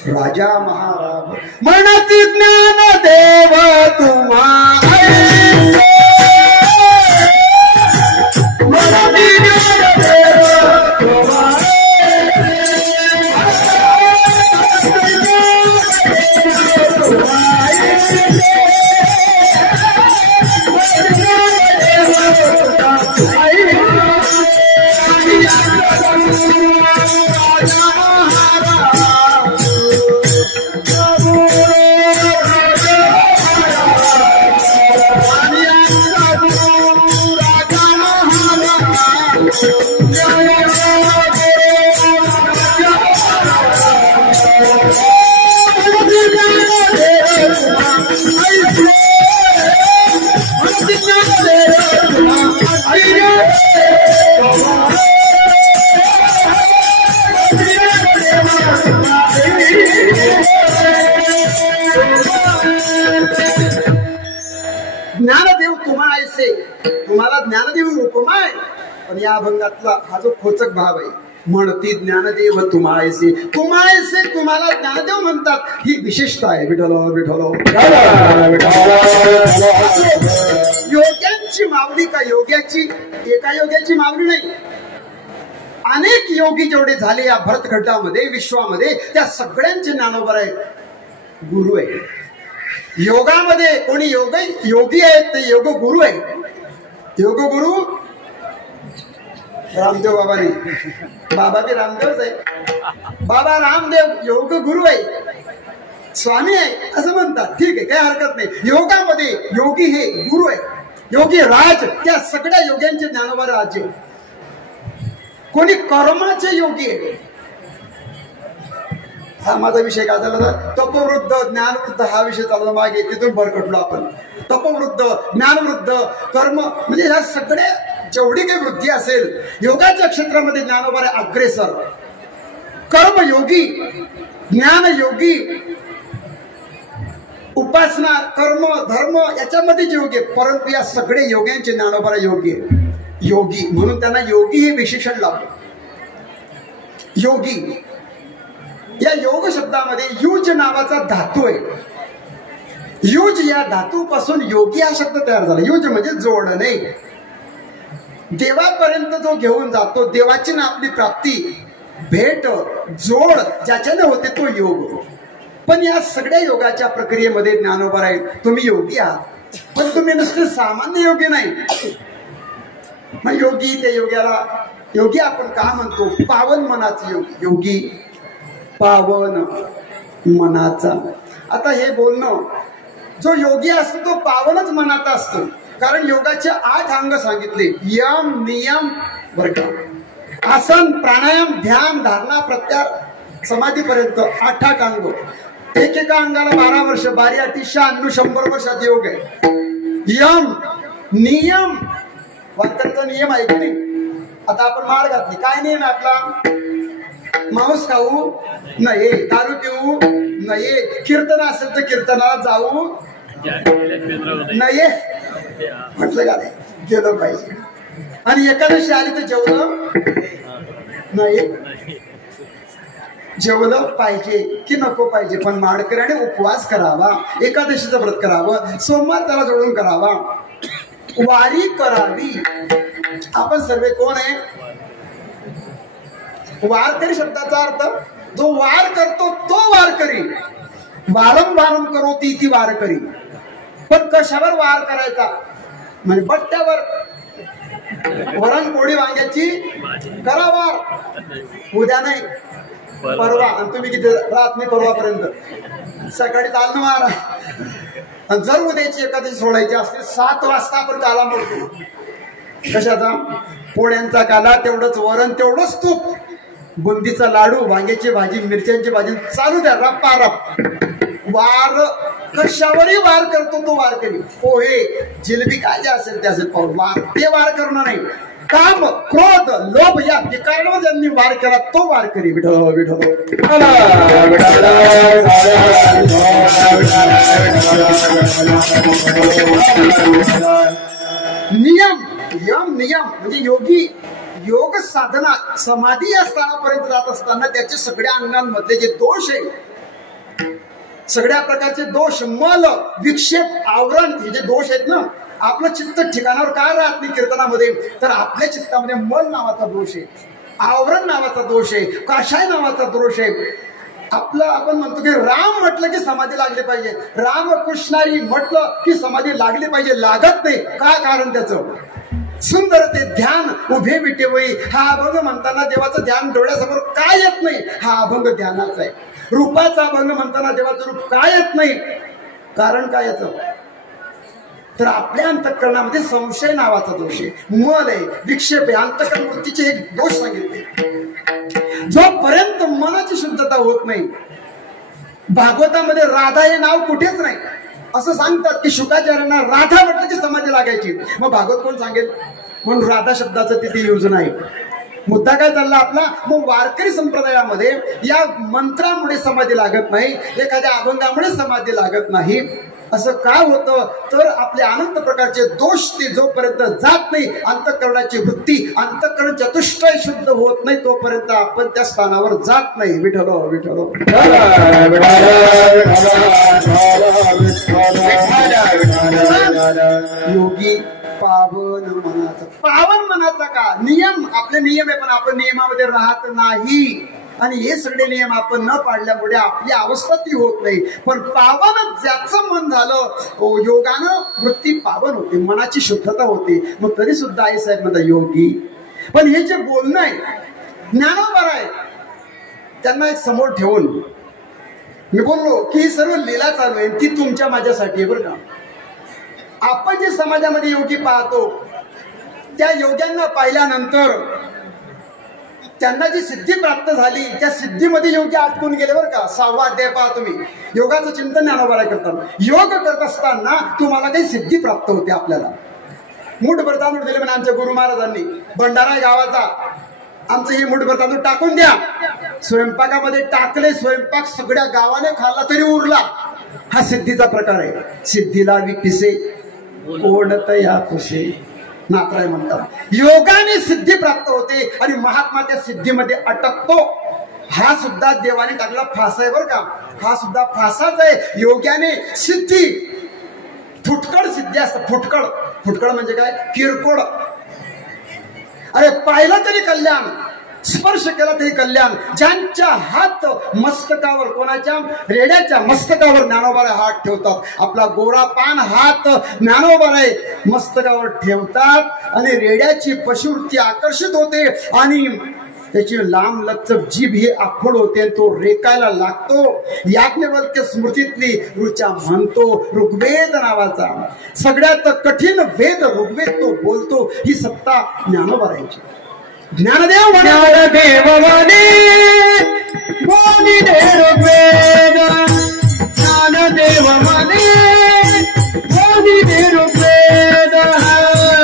राजा महाराज. म्हणती ज्ञान देव तुम्हा म्हणती ज्ञान देव तुम्हा ज्ञानदेव तुम्हा ऐसे. तुम्हाला ज्ञानदेव उपमा आहे, पण या अभंगातला हा जो खोचक भाव आहे, म्हणती ज्ञानदेव तुम्हा ऐसे. तुम्हा ऐसे तुम्हाला ज्ञानदेव म्हणतात, ही विशेषता आहे. विठ्ठल विठ्ठल योग्यांची माऊली का योग्याची? एका योग्याची माऊली नाही, अनेक योगी जेवढे झाले या भरतखंडामध्ये विश्वामध्ये, त्या सगळ्यांचे ज्ञानोबर आहे, गुरु आहे. योगामध्ये कोणी योगी आहेत ते योग गुरु आहे. योग गुरु रामदेव बाबाने, बाबा बी रामदेवच आहे. बाबा रामदेव योग गुरु आहे, स्वामी आहे असं म्हणतात. ठीक आहे, काही हरकत नाही. योगामध्ये योगी हे गुरु आहे, योगी राज. त्या सगळ्या योग्यांचे ज्ञानोबा राज्य. कोणी कर्माचे योगी आहे. हा माझा विषय काय झाला, तपवृद्ध ज्ञानवृद्ध हा विषय चालला मागे, तिथून भरकटलो आपण. तपवृद्ध ज्ञानवृद्ध कर्म म्हणजे ह्या सगळ्या जेवढी काही वृद्धी असेल योगाच्या क्षेत्रामध्ये ज्ञानोबा अग्रेसर. कर्मयोगी, ज्ञानयोगी, उपासना कर्म धर्म याच्यामध्ये जे योगी, परंतु या सगळे योग्यांचे ज्ञानोबा योगी आहे. योगी म्हणून त्यांना योगी हे विशेषण लाभलं. योगी या योग शब्दामध्ये युज नावाचा धातू आहे. युज या धातूपासून योगी हा शब्द तयार झाला. युज म्हणजे जोडणे, देवापर्यंत जो घेऊन जातो, देवाची ना आपली प्राप्ती, भेट, जोड ज्याच्याने होते तो योग. पण या सगळ्या योगाच्या प्रक्रियेमध्ये ज्ञानोबा आहेत. तुम्ही योगी आहात, पण तुम्ही नुसते सामान्य योगी नाही. मग योगी, त्या योग्याला योगी आपण का म्हणतो? पावन मनाचे योगी. योगी पावन मनाचा. आता हे बोलणं, जो योगी असतो तो पावनच मनाचा असतो, कारण योगाचे 8 अंग सांगितले. यम नियम बर का, आसन प्राणायाम ध्यान धारणा प्रत्यार समाधीपर्यंत 8 अंग. एकेका अंगाला 12 वर्ष, 12-96 वर्षात योग आहे. यम नियम, वाक्याचा नियम आहे की नाही? आता आपण माळ घातली, काय नियम आहे आपला? मांस खाऊ नये, दारू पिऊ नये, कीर्तन असेल तर कीर्तनाला जाऊ नये, म्हटलं का नाही? गेलं पाहिजे. आणि एकादशी आली तर जेवलं नाही, जेवलं पाहिजे की नको पाहिजे, पण माडकऱ्याने उपवास करावा, एकादशीचं व्रत करावं, सोमवार त्याला जोडून करावा, वारी करावी. आपण सर्व कोण आहे? वारकरी शब्दाचा अर्थ जो वार करतो तो वारकरी. वारंवारं करोती ती वारकरी. पण कशावर वार करायचा? म्हणजे बट्ट्यावर, वरण पोळी वांग्याची करा वार, उद्या नाही परवा. आणि तुम्ही किती रात नाही परवापर्यंत, सकाळी चालणं मारा. आणि जर उद्याची एखादी सोडायची असते 7 वाजता आपण काला मोडतो. कशाचा? पोळ्यांचा काला, तेवढंच वरण, तेवढंच तूप, बुंदीचा लाडू, वांग्याची भाजी, मिरच्यांची भाजी, चालू द्या रप्पा रप. वार कशावरही वार करतो तो वार करी. पोहे जिलेबी काय जे असेल ते असेल, वार ते वार करणं नाही. काम, क्रोध, लोभ या विकारांवर ज्यांनी वार केला तो वार करी. विठो विठो नियम यम नियम म्हणजे योगी योग साधना समाधी या स्थानापर्यंत जात असताना त्याचे सगळ्या अंगांमधले जे दोष आहे, सगळ्या प्रकारचे दोष, मल, विक्षेप, आवरण, हे जे दोष आहेत ना, आपलं चित्त ठिकाणावर का राहत नाही कीर्तनामध्ये, तर आपल्या चित्तामध्ये मल नावाचा दोष आहे, आवरण नावाचा दोष आहे, काषाय नावाचा दोष आहे. आपलं आपण म्हणतो की राम म्हटलं की समाधी लागली पाहिजे, रामकृष्णारी म्हटलं की समाधी लागली पाहिजे, लागत नाही. का? कारण त्याचं सुंदर ते ध्यान उभे विटेवई, हा अभंग म्हणताना देवाचं ध्यान डोळ्यासमोर काय येत नाही, हा अभंग ध्यानाचा आहे. रूपाचा अभंग म्हणताना देवाचं रूप काय येत नाही, कारण काय याचं, तर आपल्या अंतःकरणामध्ये संशय नावाचा दोष आहे, मल आहे, विक्षेप आहे, अंतःकरण वृत्तीचे हे दोष सांगितले. जोपर्यंत मनाची शुद्धता होत नाही, भागवतामध्ये राधा हे नाव कुठेच नाही. असं सांगतात की शुकाचार्यांना राधा म्हटलं की समाधी लागायची. मग भागवत कोण सांगेल? म्हणून राधा शब्दाचं तिथे यूज नाही. मुद्दा काय चालला आपला, मग वारकरी संप्रदायामध्ये या मंत्रामुळे समाधी लागत नाही, एखाद्या अभंगामुळे समाधी लागत नाही. असं का होतं, तर आपले अनंत प्रकारचे दोष ते जोपर्यंत जात नाही, अंतःकरणाची वृत्ती, अंतःकरण चतुष्टय शुद्ध होत नाही, तोपर्यंत आपण त्या स्थानावर जात नाही. विठलो विठलो योगी पावन मनाचा. पावन मनाचा का? नियम, आपले नियम आहे, पण आपण नियमामध्ये राहत नाही. आणि हे सगळे नियम आपण न पाळल्यामुळे आपली अवस्था ती होत नाही. पण पावन ज्याचं मन झालं, योगानं वृत्ती पावन होते, मनाची शुद्धता होते. मग तरी सुद्धा आई साहेब म्हणतात योगी. पण हे जे बोलणं आहे, ज्ञानोबर आहे, त्यांना एक समोर ठेवून मी बोललो की ही सर्व लीला चालू आहे, ती तुमच्या माझ्यासाठी आहे बरं का. आपण जे समाजामध्ये योगी पाहतो, त्या योग्यांना पाहिल्यानंतर त्यांना जी सिद्धी प्राप्त झाली, त्या सिद्धीमध्ये योगी आटकून गेले बरं का. 6वा अध्याय पहा तुम्ही. योगाचं चिंतन ज्ञानोबा करतात. योग करत असताना तुम्हाला काही सिद्धी प्राप्त होते. आपल्याला मूठभर तांदूळ दिले म्हणजे आमच्या गुरु महाराजांनी, भंडारा गावाचा, आमचं हे मूठभर तांदूळ टाकून द्या. स्वयंपाकामध्ये टाकले, स्वयंपाक सगळ्या गावाने खाल्ला तरी उरला. हा सिद्धीचा प्रकार आहे. सिद्धीला विपिसे ओढत या खुशे नात्राय म्हणतात. योगाने सिद्धी प्राप्त होते आणि महात्मा त्या सिद्धीमध्ये अटकतो. हा सुद्धा देवाने टाकला फासा आहे बरं का. हा सुद्धा फासाच आहे. योग्याने सिद्धी, फुटकळ सिद्धी असतात. फुटकळ, फुटकळ म्हणजे काय? किरकोळ. अरे पाहिलं तरी कल्याण, स्पर्श केला तरी कल्याण. ज्यांच्या हात मस्तकावर, कोणाच्या? रेड्याच्या मस्तकावर ज्ञानोबाला हात ठेवतात. आपला गोरा पान हात ज्ञानोबाला मस्तकावर ठेवतात आणि रेड्याची पशुवृत्ती आकर्षित होते आणि त्याची लांब लचक जीभ ही आखोड होते, तो रेकायला लागतो. याज्ञवल्क्य स्मृतीतली ऋचा म्हणतो, ऋग्वेद नावाचा सगळ्यात कठीण वेद ऋग्वेद तो बोलतो. ही सत्ता ज्ञानोबाची. ज्ञानदेव ज्ञानदेव म्हणे बोली ऋग्वेद, ज्ञानदेव म्हणे बोली ऋग्वेद,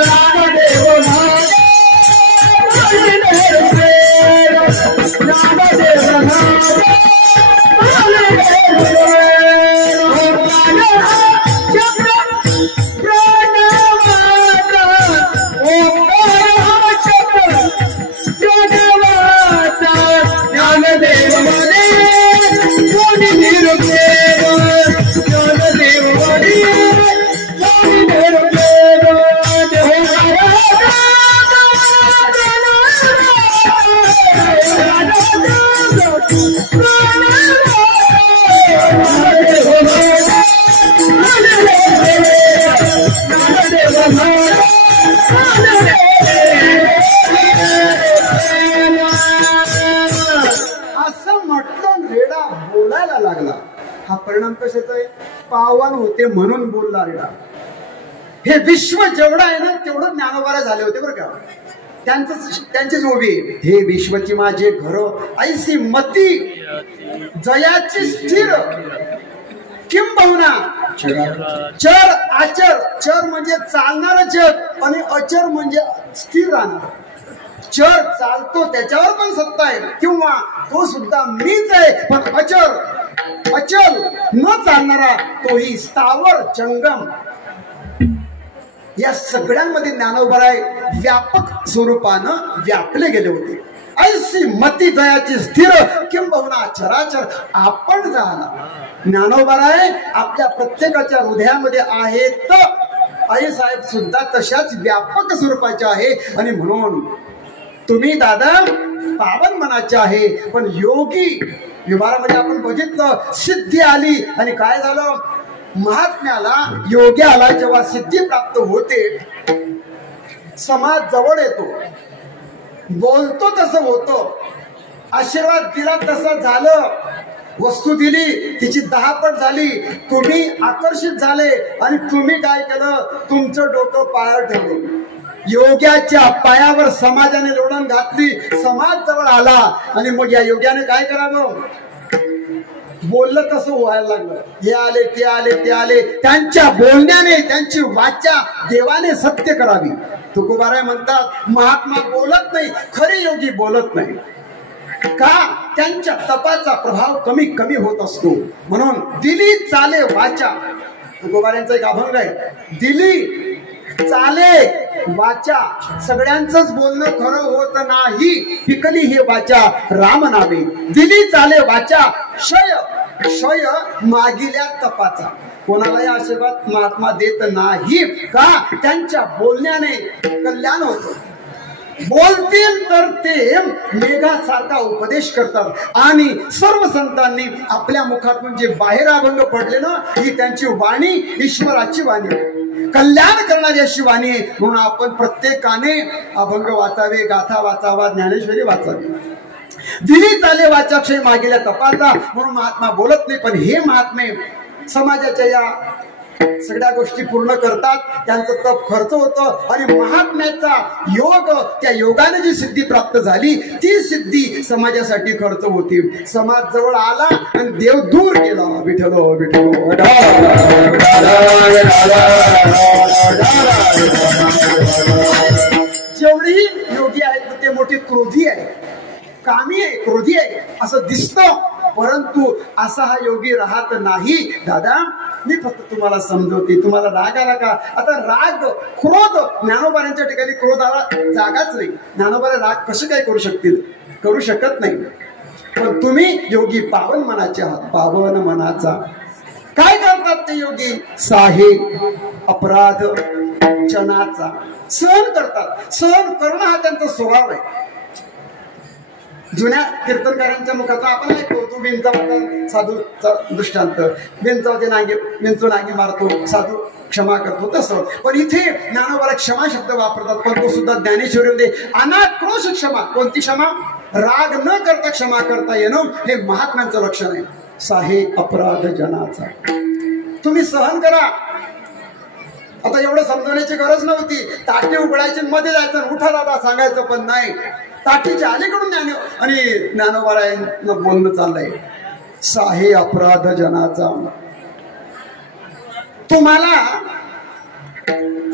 ज्ञानदेव म्हणे बोली ऋग्वेद, ज्ञानदेव म्हणे ज्ञानदेव म्हणे असं म्हटलं रेडा बोलायला लागला. हा परिणाम कशाचा आहे? पावन होते म्हणून बोलला रेडा. हे विश्व जेवढं आहे ना तेवढं ज्ञानोबाला झाले होते बरं का. त्यांचीच उभी हे विश्वची माझे घर ऐसी मती जयाची स्थिर किंबहुना चर आचर. चर म्हणजे चालणार जग आणि अचर म्हणजे स्थिर राहणार. चर चालतो त्याच्यावर पण सत्ता आहे किंवा तो सुद्धा मीच आहे, पण अचल न चालणारा तोही स्थावर जंगम. या सगळ्यांमध्ये ज्ञानोबराय व्यापक स्वरूपानं व्यापले गेले होते. ऐसी मती दयाची स्थिर किंबहुना चराचर आपण झाला. ज्ञानोबराय आपल्या प्रत्येकाच्या हृदयामध्ये आहेत. आई साहेब सुद्धा तशाच व्यापक स्वरूपाचे आहे आणि म्हणून तुम्ही दादा पावन मनाचे आहे. पण योगी व्यवहारामध्ये आपण बघितलं सिद्धी आली आणि काय झालं? महात्म्याला योग्याला जेव्हा सिद्धी प्राप्त होते समाज जवळ येतो, बोलतो तसं होतं, आशीर्वाद दिला तसं झालं, वस्तू दिली तिची 10 पट झाली, तुम्ही आकर्षित झाले आणि तुम्ही काय केलं? तुमचं डोकं पायावर ठेवलं. योग्याच्या पायावर समाजाने लोढण घातली, समाज जवळ आला आणि मग या योग्याने काय करावं? बोललं तसं व्हायला लागलं. हे आले ते आले ते आले. त्यांच्या बोलण्याने त्यांची वाचा देवाने सत्य करावी. तुकोबाराय म्हणतात महात्मा बोलत नाही, खरे योगी बोलत नाही. का? त्यांच्या तपाचा प्रभाव कमी कमी होत असतो. म्हणून दिली चाले वाचा. तुकोबारायांचा एक अभंग आहे, दिली चाले वाचा. सगळ्यांचंच बोलणं खरं होत नाही, पिकली हे वाचा राम नावे. दिली चाले वाचा क्षय मागिल्या तपाचा. कोणालाही आशीर्वाद महात्मा देत नाही. का? त्यांच्या बोलण्याने कल्याण होतं. बोलतील तर ते मेघासारखा उपदेश करतात आणि सर्व संतांनी आपल्या मुखातून जे बाहेर अभंग पडले ना, ही त्यांची वाणी ईश्वराची वाणी, कल्याण करणारी अशी वाणी. म्हणून आपण प्रत्येकाने अभंग वाचावे, गाथा वाचावा, ज्ञानेश्वरी वाचावी. दिली चाले वाचा क्षय मागेल्या तपाचा. म्हणून महात्मा बोलत नाही, पण हे महात्मे समाजाच्या या सगळ्या गोष्टी पूर्ण करतात. त्यांचं तप खर्च होतं आणि महात्म्याचा योग, त्या योगाने जी सिद्धी प्राप्त झाली ती सिद्धी समाजासाठी खर्च होती. समाज जवळ आला आणि देव दूर गेला. विठ्ठल विठ्ठल. जेवढेही योगी आहेत ते मोठे क्रोधी आहे, कामी आहे, क्रोधी आहे असं दिसतं, परंतु असा हा योगी राहत नाही. दादा मी फक्त तुम्हाला समजवते. तुम्हाला राग आला का? आता राग क्रोध ज्ञानोबाऱ्यांच्या ठिकाणी क्रोधाला जागाच नाही. ज्ञानोबारे राग कसे काय करू शकतील? करू शकत नाही. पण तुम्ही योगी पावन मनाचे आहात. पावन मनाचा काय करतात ते योगी? साहे अपराध जनाचा सहन करतात. सहन करणं हा त्यांचा स्वभाव आहे. जुन्या कीर्तनकारांच्या मुखाचा आपण ऐकतो, तो विंचावता साधूचा दृष्टांत, विंचावते नांगे विंचू नांगे मारतो, साधू क्षमा करतो तसं. पण इथे ज्ञानोबाला क्षमा शब्द वापरतात, पण तो सुद्धा ज्ञानेश्वरीमध्ये अनाक्रोश क्षमा. कोणती क्षमा? राग न करता क्षमा करता येणं हे महात्म्यांचं लक्षण आहे. साहे अपराध जनाचा. तुम्ही सहन करा. आता एवढं समजवण्याची गरज नव्हती. ताटे उघडायचे मध्ये जायचं, उठा दादा सांगायचं पण नाही. ताटीच्या अलीकडून ज्ञानोबारायांना बोलणं चाललंय. साहे अपराध जनाचा. तुम्हाला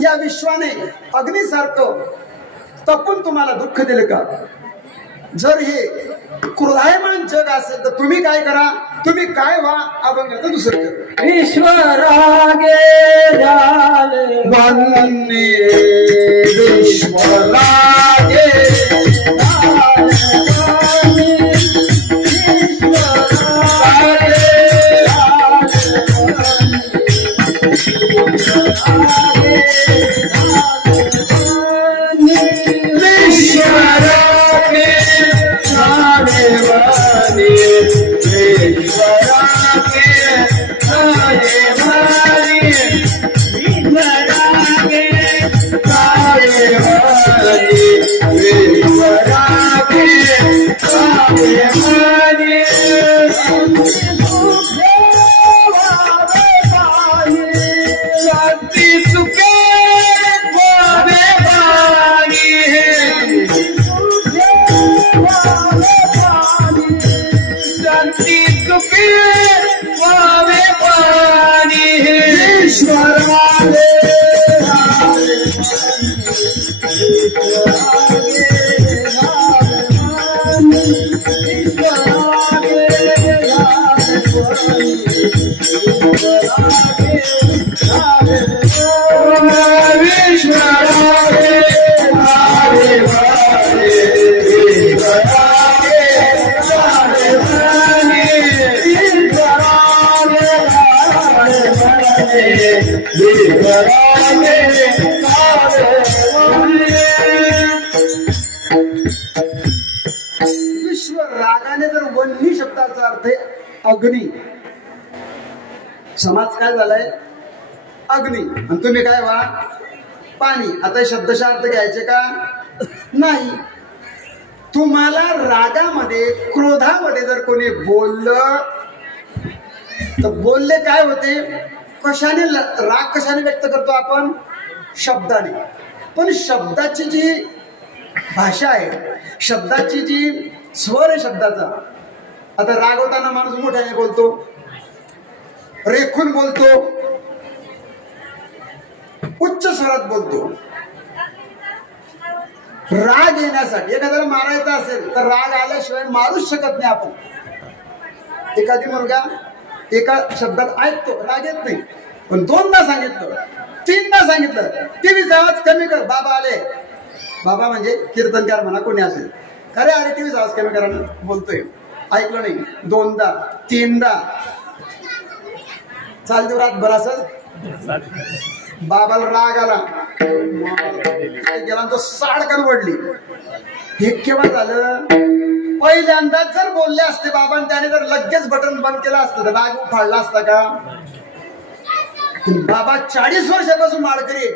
या विश्वाने अग्नीसारखं तपून तुम्हाला दुःख दिलं का? जर हे क्रोधायमान जग असेल तर तुम्ही काय करा? तुम्ही काय व्हा? अभंगाचं दुसरं करा. ईश्वरागे झाले वन्ने ईश्वरागे Hare संती चुकी वावे पाणी ईश्वराले विश्व रागाने जर वन्नी शब्दाचा अर्थ आहे अग्नी. समाज काय झालाय अग्नी आणि तुम्ही काय व्हा पाणी. आता शब्दशः अर्थ घ्यायचे का नाही. तुम्हाला रागामध्ये क्रोधामध्ये जर कोणी बोललं तर बोलले काय होते कशाने राग कशाने व्यक्त करतो आपण शब्दाने. पण शब्दाची जी भाषा आहे शब्दाची जी स्वर आहे शब्दाचा. आता रागवताना माणूस मोठ्याने बोलतो रेखून बोलतो उच्च स्वरात बोलतो. राग येण्यासाठी एखाद्याला मारायचा असेल तर राग आल्याशिवाय मारूच शकत नाही आपण. एखादी मुलगा एका शब्दात ऐकतो राग येत नाही पण दोनदा सांगितलं तीनदा सांगितलं टीव्हीचा आवाज कमी कर बाबा आले. बाबा म्हणजे कीर्तनकार म्हणा कोणी असेल अरे अरे टीव्हीचा आवाज कमी करा बोलतोय ऐकलं नाही दोनदा तीनदा चाल दिवरात बराच बाबाला राग आला गेला तो साडकन वडली. हे केव्हा झालं पहिल्यांदाच जर बोलले असते बाबा त्याने जर लगेच बटन बंद केलं असतं तर राग उफाळला असता का. बाबा 40 वर्षापासून माळकरी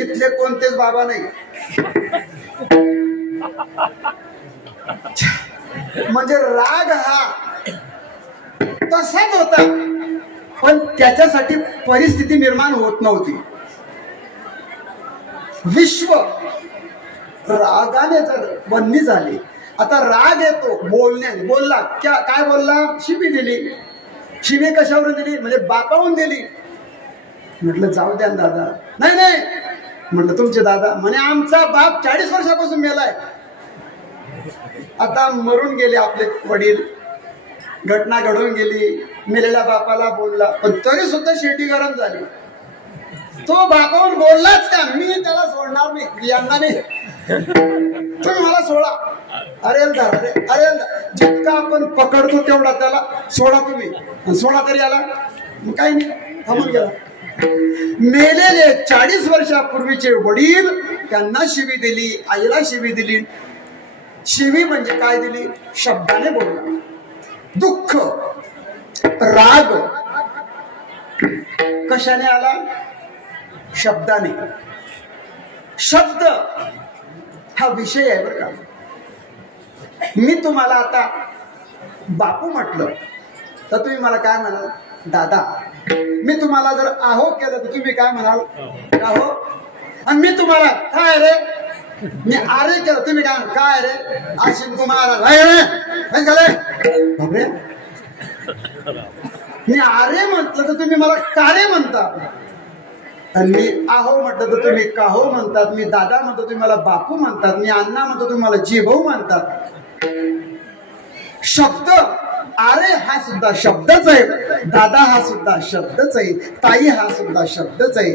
इथले कोणतेच बाबा नाही. म्हणजे राग हा तसाच होता पण त्याच्यासाठी परिस्थिती निर्माण होत नव्हती. विश्व रागाने जर वन्नी झाली. आता राग येतो बोलण्याने बोलला काय बोलला शिवी दिली. शिवी कशावरून दिली म्हणजे बापावरून दिली. म्हटलं जाऊ द्या दादा. नाही नाही म्हटलं तुमचे दादा म्हणे आमचा बाप 40 वर्षापासून मेलाय. आता मरून गेले आपले वडील घटना घडून गेली मेलेल्या बापाला बोलला पण तरी सुद्धा शेती गरम झाली. तो बापावरून बोललाच का मी त्याला सोडणार नाही यांना नाही तुम्ही मला सोडा. अरे अरे अरे जितका आपण पकडतो तेवढा त्याला सोडा तुम्ही सोडा तरी आला काही नाही थांबून गेला. मेलेले 40 वर्षापूर्वीचे वडील त्यांना शिवी दिली आईला शिवी दिली. शिवी म्हणजे काय दिली शब्दाने बोलला. दुःख राग कशाने आला शब्दाने. शब्द हा विषय आहे बरं का. मी तुम्हाला आता बापू म्हटलं तर तुम्ही मला काय म्हणाल दादा. मी तुम्हाला जर आहो केलं तर तुम्ही काय म्हणाल आहो. आणि मी तुम्हाला काय रे मी आरे केलं तुम्ही काय रे आशिम कुमार बापरे. मी आरे म्हटलं तर तुम्ही मला कारे म्हणता. आणि मी आहो म्हटलं तर तुम्ही काहो म्हणतात. मी दादा म्हणतो तुम्ही मला बापू म्हणतात. मी अण्णा म्हणतो तुम्ही मला जीभाऊ म्हणतात. शब्द आरे हा सुद्धा शब्दच आहे. दादा हा सुद्धा शब्दच आहे. ताई हा सुद्धा शब्दच आहे.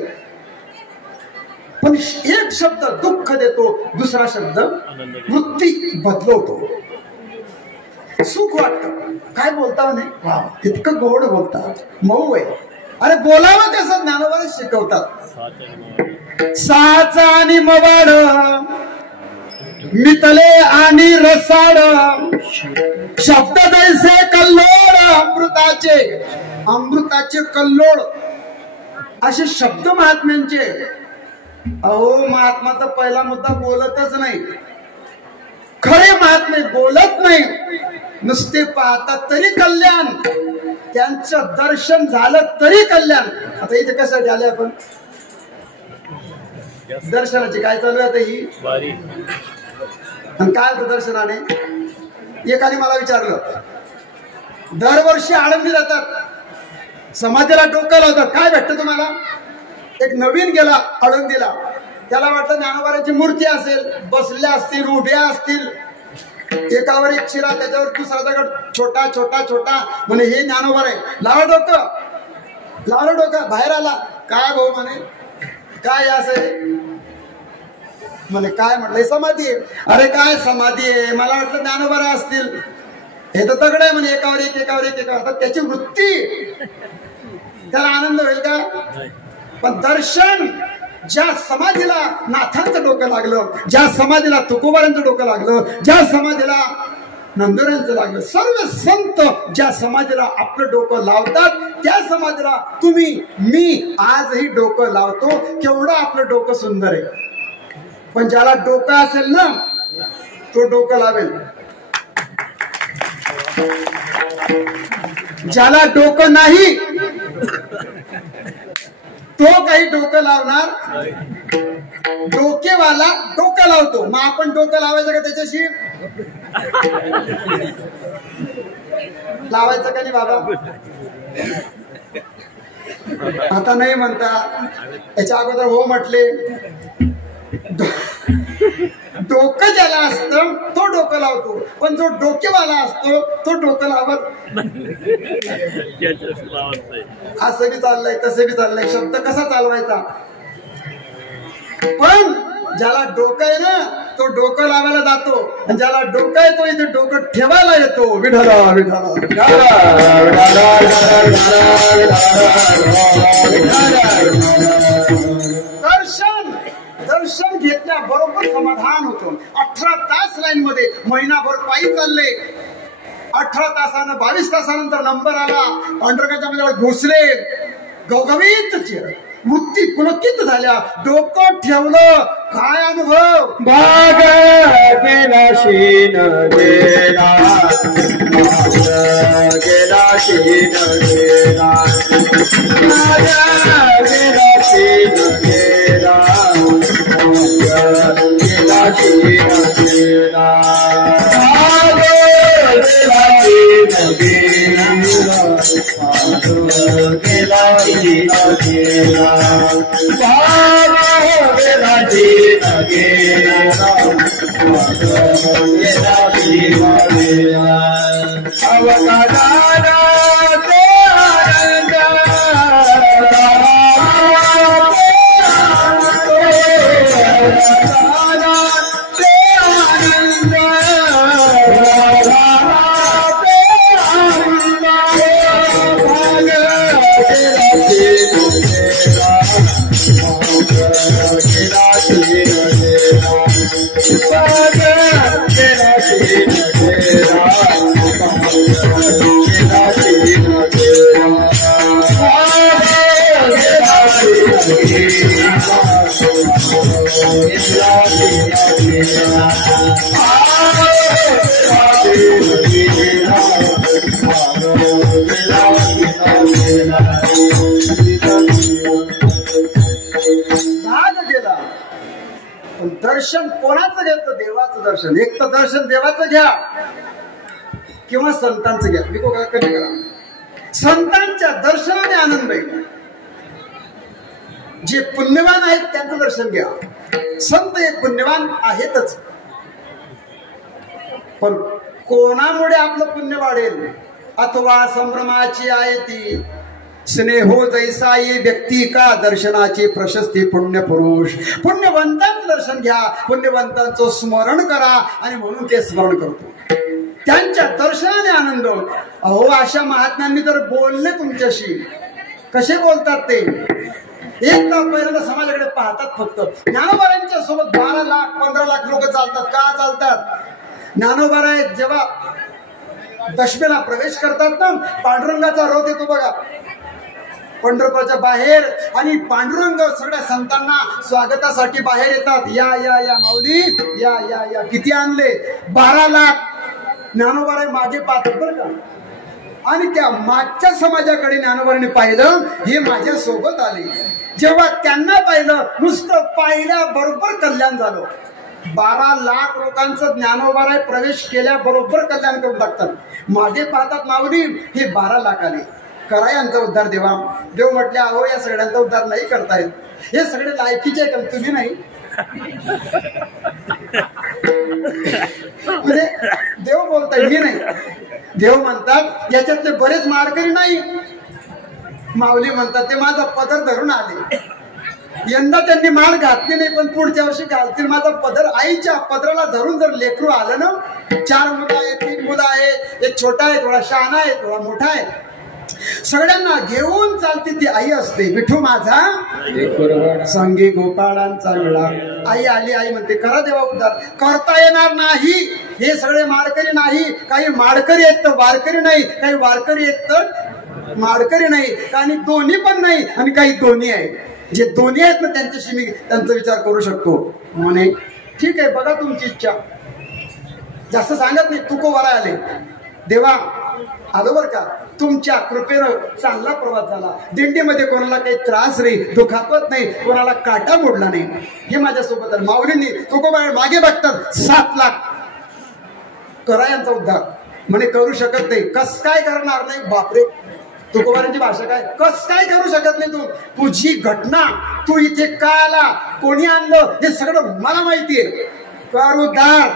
पण एक शब्द दुःख देतो दुसरा शब्द वृत्ती बदलवतो. सुख वाटतं काय बोलता म्हणे इतकं गोड बोलतात मऊ आहे. अरे बोलावं कसं ज्ञानोबाने शिकवतात. साचा आणि मवाड मितले आणि रसाड शब्द जैसे कल्लोळ अमृताचे अमृताचे कल्लोळ असे शब्द महात्म्यांचे. अहो महात्मा तर पहिला मुद्दा बोलतच नाही. खरे महात्मे बोलत नाही नुसते पाहतात तरी कल्याण. त्यांचं दर्शन झालं तरी कल्याण. आता इथे कशासाठी आले आपण दर्शनाची काय चालू आहे आता ही आणि काय होतं दर्शनाने? एकाने मला विचारलं, दरवर्षी आळंदी जातात, समाधीला डोकं लावतात, काय भेटतं तुम्हाला? एक नवीन गेला आळंदीला, त्याला वाटलं ज्ञानोबारांची मूर्ती असेल, बसल्या असतील, उभ्या असतील, एकावर एक शिरा, त्याच्यावर दुसरा दगड छोटा छोटा छोटा, म्हणे हे ज्ञानोबार आहे, लावा डोकं, लावलं डोकं, बाहेर आला, काय भाऊ म्हणे, काय असं आहे? म्हणे काय? म्हटलंय समाधी आहे. अरे काय समाधी आहे? मला वाटलं ज्ञानोबार असतील, हे तर दगड आहे म्हणे, एकावर एक एकावर एक एकावर. तर त्याची वृत्ती, त्याला आनंद होईल का? पण दर्शन, ज्या समाधीला नाथांचं डोकं लागलं, ज्या समाधीला तुकोबारांचं डोकं लागलं, ज्या समाधीला नंदुरांचं लागलं, सर्व संत ज्या समाधीला आपलं डोकं लावतात, त्या समाधीला तुम्ही, मी आजही डोकं लावतो. केवढं आपलं डोकं सुंदर आहे. पण ज्याला डोकं असेल ना, तो डोकं लावेल. ज्याला डोकं नाही, तो काही डोकं लावणार? डोकेवाला डोकं लावतो, मग आपण डोकं लावायचं का त्याच्याशी? लावायचं का नाही बाबा? आता नाही म्हणता, याच्या अगोदर हो म्हटले. डोकं ज्याला असतं तो डोकं लावतो, पण जो डोकेवाला असतो तो डोकं लावत. असं बी चाललंय, तसं बी चाललंय, शब्द कसा चालवायचा? पण ज्याला डोकं आहे ना, तो डोकं लावायला जातो, आणि ज्याला डोकं आहे तो इथे डोकं ठेवायला येतो. विठला विठला दर्शन, दर्शन घेतल्याबरोबर समाधान होतं. 18 तास लाईन मध्ये, महिनाभर पायी चालले, 18 तासानं 22 तासानंतर नंबर आला, पांढरकाच्या मध्ये घुसले, गवगवीत वृत्ती पुलकित झाल्या, डोकं ठेवलं. काय अनुभव? भाग गेला शीन गेला, गेला शीन गेला, गेला शीन गेला, गेला शीन गेला, गेला शीन गेला, गेला शीन गेला, गेला शीन गेला, अवताराला ते आनंद, दर्शन कोणाचं घेतलं? देवाचं दर्शन. एक तर दर्शन देवाचं घ्या किंवा संतांचं घ्या. मी कमी करा, संतांच्या दर्शनाने आनंद आहे. जे पुण्यवान आहेत त्यांचं दर्शन घ्या. संत हे पुण्यवान आहेतच, पण कोणामुळे आपलं पुण्य वाढेल? अथवा संभ्रमाची आहे ती स्नेहो जैसाई व्यक्ती का दर्शनाची प्रशस्ती पुण्य पुरुष. पुण्यवंतांचं दर्शन घ्या, पुण्यवंतांचं स्मरण करा, आणि म्हणून ते स्मरण करतो. त्यांच्या दर्शनाने आनंद. अहो, अशा महात्म्यांनी जर बोलले तुमच्याशी, कसे बोलतात ते? एक तर पहिल्यांदा समाजाकडे पाहतात फक्त. ज्ञानोबारांच्या सोबत 12 लाख 15 लाख लोक चालतात. का चालतात? ज्ञानोबारा जेव्हा दशमेला प्रवेश करतात ना, पांडुरंगाचा रथ येतो बघा पंढरपूरच्या बाहेर, आणि पांडुरंग सगळ्या संतांना स्वागतासाठी बाहेर येतात. या या या माऊली, या या या. किती आणले? 12 लाख. ज्ञानोबारा मागे पाहतात बरं का, आणि त्या मागच्या समाजाकडे ज्ञानोबारांनी पाहिलं, हे माझ्या सोबत आले. जेव्हा त्यांना पाहिलं, नुसतं पाहिल्याबरोबर कल्याण झालं. 12 लाख लोकांचं ज्ञानोबाराय प्रवेश केल्याबरोबर कल्याण करून टाकतात। मागे पाहतात माऊली हे 12 लाख आले, करा यांचा उद्धार देवा। देव म्हटले अहो या सगळ्यांचा उद्धार नाही करतायत, हे सगळे लायकीचे आहे का तुम्ही नाही? म्हणजे देव बोलताय मी नाही। देव म्हणतात याच्यातले बरेच मारकरी नाही। माऊली म्हणतात ते माझा पदर धरून आले, यंदा त्यांनी माळ घातली नाही पण पुढच्या वर्षी घालतील माझा पदर। आईच्या पदराला धरून जर लेकरू आलं ना, 4 मुलं आहेत, 3 मुलं आहेत, एक छोटा आहे, थोडा शहाणा आहे, थोडा मोठा आहे, सगळ्यांना घेऊन चालते ती आई असते। विठू माझा संगी गोपाळांचा मिळा। आई आली, आई म्हणते करा देवा उद्धार। करता येणार नाही, हे सगळे माळकरी नाही, काही माळकरी आहेत तर वारकरी नाही, काही वारकरी आहेत तर माळकरी नाही, काही दोन्ही पण नाही आणि काही दोन्ही आहे। जे दोन्ही आहेत ना त्यांच्याशी मी त्यांचा विचार करू शकतो। म्हणे ठीक आहे बघा तुमची इच्छा, जास्त सांगत नाही। तुकोबाराय आले, देवा आलो बर का, तुमच्या कृपेनं चांगला प्रवास झाला, दिंडीमध्ये कोणाला काही त्रास नाही, दुखापत नाही, कोणाला काटा मोडला नाही, हे माझ्यासोबत आहे। माऊलींनी तुकोबाराय मागे बघतात 7 लाख करा यांचा उद्धार। म्हणे करू शकत नाही। कस काय करणार नाही? बापरे, तुकोबारांची भाषा काय, कस काय करू शकत नाही तू? तुझी घटना, तू इथे का आला, कोणी आणलं हे सगळं मला माहितीये, कर उद्धार।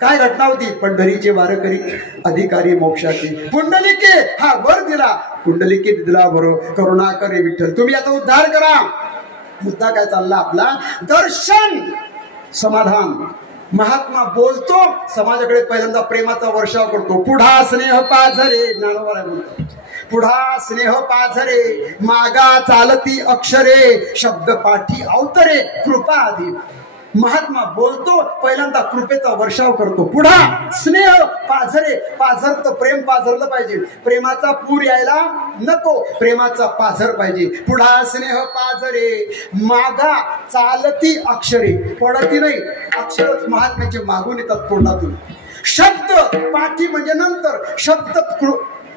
काय घटना होती? पंढरीचे वारकरी अधिकारी मोक्षाचे, पुंडलिके हा वर दिला, पुंडलिके दिला बरोबर, करुणा करे विठ्ठल तुम्ही याचा उद्धार करा। मुद्दा काय चालला आपला? दर्शन समाधान। महात्मा बोलतो, समाजाकडे पहिल्यांदा प्रेमाचा वर्षाव करतो। पुढा स्नेह पाझरे, ज्ञानोबा बोलतो, पुढा स्नेह पाझरे, मागा चालती अक्षरे, शब्द पाठी अवतरे, कृपा आधी। महात्मा बोलतो, पहिल्यांदा कृपेचा वर्षाव करतो। पुढा स्नेह पाझरे, पाझरतं प्रेम पाझरलं पाहिजे, प्रेमाचा पूर यायला नको, प्रेमाचा पाझर पाहिजे। पुढा स्नेह पाझरे, मागा चालती अक्षरे, पडती नाही, अक्षरच महात्म्याचे मागून येतात तोंडातून। शब्द पाठी म्हणजे नंतर, शब्द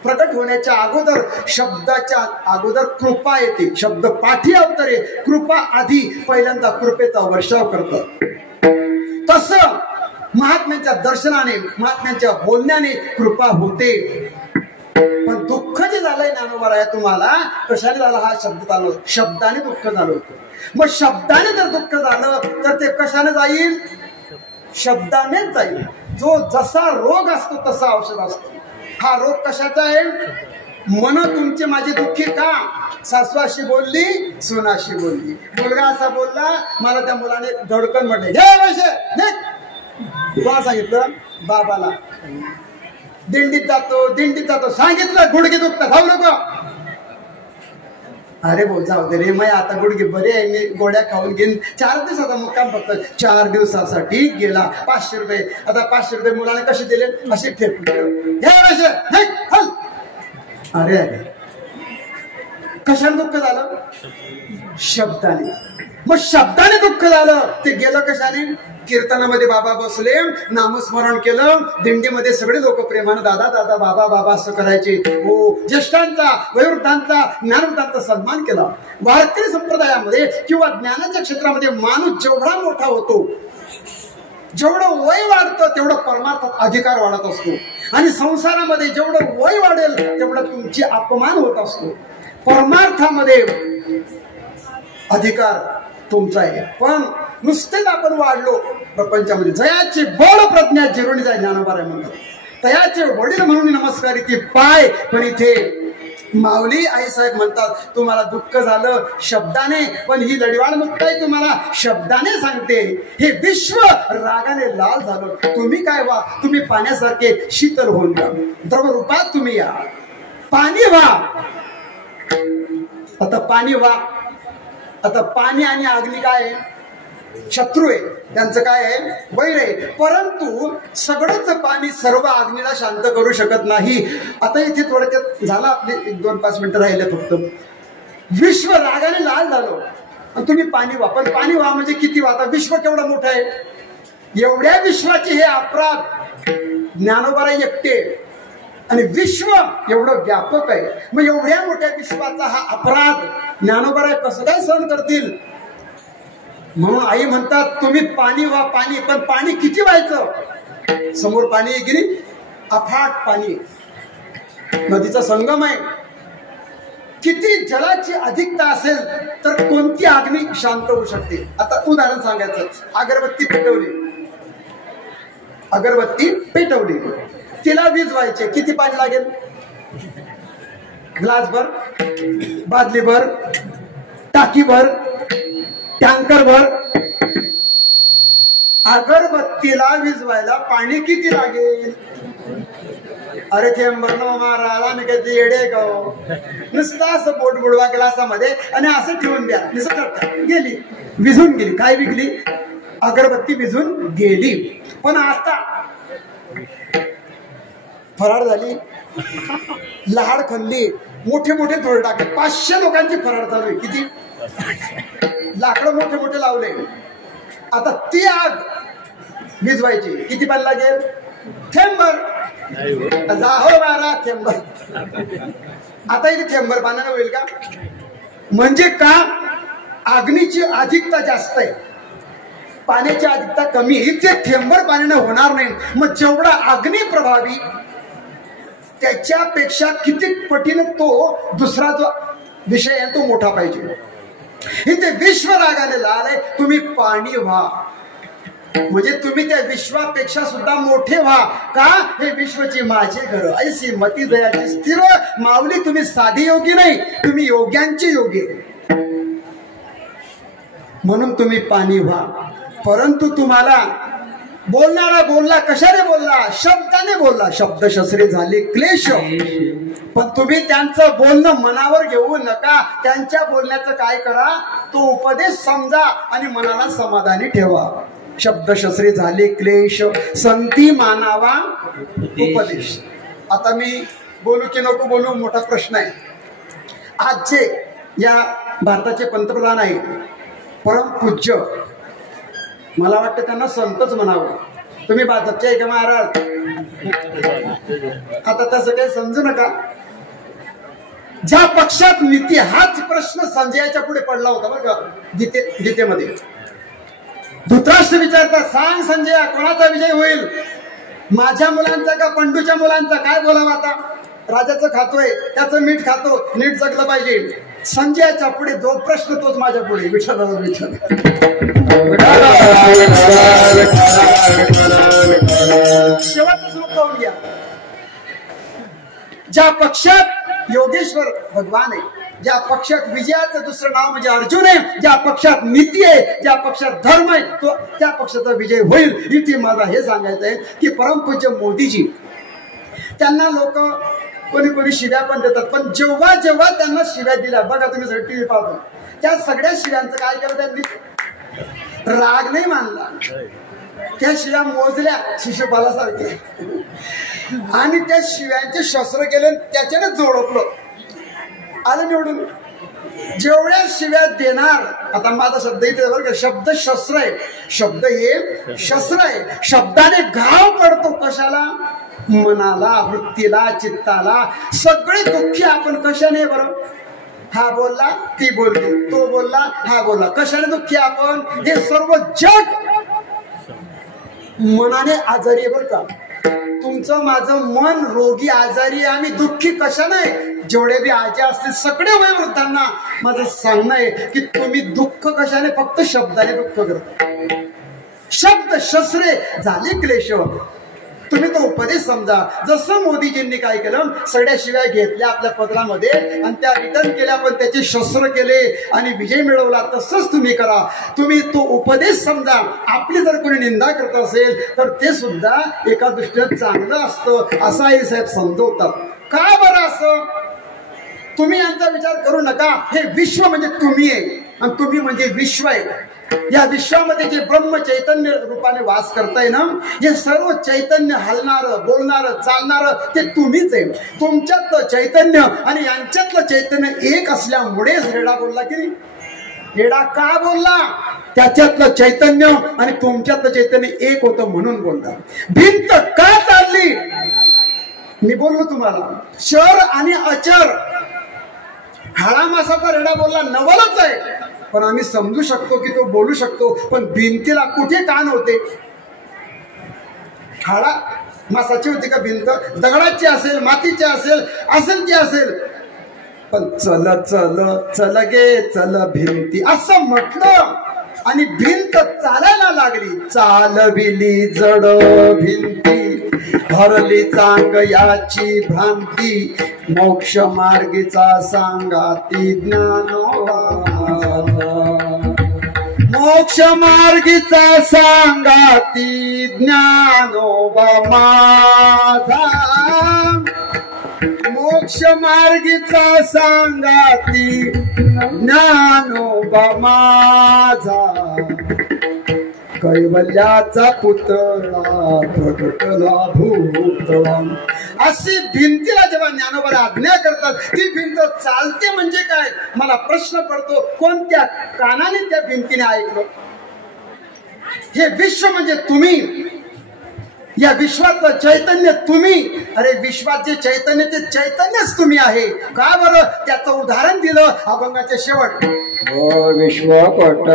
प्रकट होण्याच्या अगोदर, शब्दाच्या अगोदर कृपा येते, शब्द पाठी अवतरे, कृपा आधी, पहिल्यांदा कृपेचा वर्षाव करतात। तसं महात्म्यांच्या दर्शनाने, महात्म्यांच्या बोलण्याने कृपा होते। पण दुःख जे झालंय ज्ञानोबा तुम्हाला, कशाने झालं? हा शब्द चालू, शब्दाने दुःख झालं होतं। मग शब्दाने जर दुःख झालं तर ते कशाने जाईल? शब्दानेच जाईल। जो जसा रोग असतो तसा औषध असतो। हा रोग कशाचा आहे? मन तुमचे माझे दुःखी का? सासवाशी बोलली, सुनाशी बोलली, मुलगा असा बोलला, मला त्या मुलाने धडकन म्हटले कोणा सांगितलं? बाबाला। दिंडीत जातो, सांगितलं गुडघे दुखतात, जाऊ नको। अरे भाऊ जाऊ दे रे, मग आता गुडघे बरे आहे, मी गोळ्या खाऊन घेईन। 4 दिवसाचा मुक्काम, फक्त 4 दिवसासाठी गेला। 500 रुपये, आता 500 रुपये मुलाने कसे दिले? असे ठेपले। अरे अरे, कशाने दुःख झालं? शब्दाने। मग शब्दाने दुःख झालं, ते गेलं कशाने? कीर्तनामध्ये बाबा बसले, नामस्मरण केलं, दिंडीमध्ये सगळे लोक प्रेमानं दादा दादा बाबा बाबा असं करायचे। हो, ज्येष्ठांचा, वयोवृद्धांचा, ज्ञानवृद्धांचा सन्मान केला। वारकरी संप्रदायामध्ये किंवा ज्ञानाच्या क्षेत्रामध्ये माणूस जेवढा मोठा होतो, जेवढं वय वाढतं तेवढं परमार्थात अधिकार वाढत असतो, आणि संसारामध्ये जेवढं वय वाढेल तेवढं तुमची अपमान होत असतो। परमार्थामध्ये अधिकार तुमचा आहे, पण नुसतेच आपण वाढलो प्रपंचामध्ये, जयाची बोल प्रज्ञा जिरुणी जाय, ज्ञानोबा म्हणतात। तयाचे वडील म्हणून नमस्कार इथे पाय, पण इथे माऊली आईसाहेब म्हणतात तुम्हाला दुःख झालं शब्दाने, पण ही लढवाळ मुक्ताई तुम्हाला शब्दाने सांगते। हे विश्व रागाने लाल झालं, तुम्ही काय व्हा? तुम्ही पाण्यासारखे शीतल होऊन जा, द्रवरूपात तुम्ही या, पाणी व्हा। आता पाणी व्हा, आता पाणी आणि अग्नी काय आहे? शत्रू आहे, त्यांचं काय आहे? वैर आहे। परंतु सगळंच पाणी सर्व अग्नीला शांत करू शकत नाही। आता इथे थोडक्यात झालं, आपले 1-2-5 मिनिटं राहिले फक्त। विश्व रागाने लाल झालं आणि तुम्ही पाणी व्हा, पण पाणी व्हा म्हणजे किती व्हा? आता विश्व केवढं मोठं आहे, एवढ्या विश्वाचे हे अपराध ज्ञानोबा एकटे, आणि विश्व एवढं व्यापक आहे। मग एवढ्या मोठ्या विश्वाचा हा अपराध ज्ञानोबा कसं काय सहन करतील? म्हणून आई म्हणतात तुम्ही पाणी व्हा पाणी, पण पाणी किती व्हायचं? समोर पाणी आहे की नाही, अफाट पाणी, नदीचा संगम आहे. किती जलाची अधिकता असेल तर कोणती अग्नी शांत होऊ शकते? आता उदाहरण सांगायचं, अगरबत्ती पेटवली, तिला विझवायचे, किती पाणी लागेल? ग्लासभर, बादलीभर, टाकीभर, टँकरभर. अगरबत्तीला विझवायला पाणी किती लागेल? अरे थेंबर न मारा, मी काही येडे का? नुसतं असं पोट बुडवा ग्लासामध्ये आणि असं ठेवून द्या, नुसतं गेली, विझून गेली. काय विकली? अगरबत्ती विझून गेली. पण आता फराळ झाली, लहाड खाल्ली, मोठे मोठे थोडे टाकले, 500 लोकांची फराळ चालू आहे. किती लाकडं मोठे मोठे लावले. आता ती आग विझवायची, किती पाणी लागेल? थेंबर. हो बारा थेंबर. आता इथे थेंबर पाण्यानं होईल का? म्हणजे का? अग्नीची अधिकता जास्त आहे, पाण्याची अधिकता कमी. इथे थेंबर पाण्यानं होणार नाही. मग जेवढा अग्नी प्रभावी त्याच्यापेक्षा किती पटीने तो दुसरा जो विषय आहे तो मोठा पाहिजे. इथे विश्व रागाने लाल आहे, तुम्ही पाणी व्हा. म्हणजे तुम्ही त्या विश्वापेक्षा सुद्धा मोठे व्हा. का? हे विश्वची माझे घर, ऐसी मती दयाची स्थिर माऊली. तुम्ही साधी योगी नाही, तुम्ही योग्यांचे योगी. म्हणून तुम्ही पाणी व्हा. परंतु तुम्हाला बोलणारा बोलला, कशाने बोलला? शब्दाने बोलला. शब्द शस्त्रे झाले क्लेश. पण तुम्ही त्यांचं बोलणं मनावर घेऊ नका. त्यांच्या बोलण्याचं काय करा? तो उपदेश समजा आणि मनाला समाधानी ठेवा. शब्द शस्त्रे झाले क्लेश, संती मानावा उपदेश. आता मी बोलू की नको बोलू मोठा प्रश्न आहे. आज जे या भारताचे पंतप्रधान आहे परमपूज्य, मला वाटतं त्यांना संतच म्हणावं. तुम्ही भाजपचे आहे का महाराज? आता तसं काही समजू नका. ज्या पक्षात नीती, हाच प्रश्न संजयाच्या पुढे पडला होता बरं का गीतेमध्ये. धृतराष्ट्र विचारता, सांग संजया कोणाचा विजय होईल? माझ्या मुलांचा का पंडूच्या मुलांचा? काय बोलावं आता? राजाचं खातोय, त्याचं मीठ खातो, नीट जगलं पाहिजे. संजयाच्या पुढे जो प्रश्न तोच माझ्या पुढे, विठ्ठल विठ्ठल. शेवटचा श्लोक पाहून घ्या. ज्या पक्षात योगेश्वर भगवान आहे, ज्या पक्षात विजयाचं दुसरं नाव म्हणजे अर्जुन आहे, ज्या पक्षात नीती आहे, ज्या पक्षात धर्म आहे, तो त्या पक्षाचा विजय होईल. इथे मला हे सांगायचं आहे की परमपूज्य मोदीजी, त्यांना लोक कोणी कोणी शिव्या पण देतात, पण जेव्हा जेव्हा त्यांना शिव्या दिल्या, बघा तुम्ही टीव्ही पाहतो, त्या सगळ्या शिव्यांचं काय केलं त्यांनी? राग नाही मानला, त्या शिव्या मोजल्या शिशुपालासारखे आणि त्या शिव्यांचे शस्त्र केले, त्याच्याने जोडपलं, आलं निवडून. जेवढ्या शिव्या देणार, आता माझा शब्द इथे बरं का, शब्द शस्त्र आहे, शब्द हे शस्त्र आहे. शब्दाने घाव पडतो कशाला? मनाला, वृत्तीला, चित्ताला. सगळे दुःखी आपण कशाने? बरं, हा बोलला, ती बोलली, तो बोलला, हा बोलला, कशाने दुःखी आपण? हे सर्व जग मनाने आजारी आहे बरं का. तुमचं माझं मन रोगी, आजारी. आम्ही दुःखी कशाने? जेवढे बी आजी असतील सगळे वयोवृद्धांना माझं सांगणं आहे की तुम्ही दुःख कशाने? फक्त शब्दाने दुःख करता. शब्द शस्त्रे झाले क्लेश. तुम्ही तो उपदेश समजा. जसं मोदीजींनी काय केलं, सगळ्या शिव्या घेतल्या आपल्या पत्रामध्ये आणि त्या रिटर्न केल्या, पण त्याचे शस्त्र केले आणि विजय मिळवला. तसंच तुम्ही करा. तुम्ही तो उपदेश समजा. आपली जर कोणी निंदा करत असेल तर ते सुद्धा एका दृष्टीने चांगलं असतं, असं आई साहेब समजवतात. का बरं असं? तुम्ही यांचा विचार करू नका. हे विश्व म्हणजे तुम्ही आहे आणि तुम्ही म्हणजे विश्व आहे. या विश्वामध्ये जे ब्रह्म चैतन्य रूपाने वास करताय ना, हे सर्व चैतन्य हलणारं, बोलणारं, चालणारं ते तुम्हीच आहे. तुमच्यातलं चैतन्य आणि यांच्यातलं चैतन्य एक असल्यामुळेच रेडा बोलला की नाही? रेडा का बोलला? त्याच्यातलं चैतन्य आणि तुमच्यातलं चैतन्य एक होतं म्हणून बोलला. भिंत का चालली? मी बोललो तुम्हाला, चर आणि अचर. हाळा मासाचा रेडा बोलला, नवलच आहे. पण आम्ही समजू शकतो की तो बोलू शकतो, पण भिंतीला कुठे कान होते? हाडा मासाची होती का भिंत? दगडाची असेल, मातीची असेल, असेल ती असेल, पण चल चल चल गे चल भिंती असं म्हटलं आणि भिंत चालायला लागली. चालविली जड भिंती, भरली चांग याची भ्रांती, मोक्ष मार्गीचा सांगाती ज्ञानोबा, मोक्ष मार्गीचा सांगाती ज्ञानोबा माझा, मोक्ष मार्गीचा सांगाती ज्ञानोबा माझा, कैवल्याचा पुतळा प्रकटला भूतळा. अशी भिंतीला जेव्हा ज्ञानोबाला आज्ञा करतात, ती भिंत चालते म्हणजे काय? मला प्रश्न पडतो, कोणत्या कानाने त्या भिंतीने ऐकलं? हे विश्व म्हणजे तुम्ही, या विश्वातलं चैतन्य तुम्ही. अरे विश्वात जे चैतन्य ते चैतन्यच तुम्ही आहे. का बरं? त्याचं उदाहरण दिलं अभंगाच्या शेवट. विश्वपट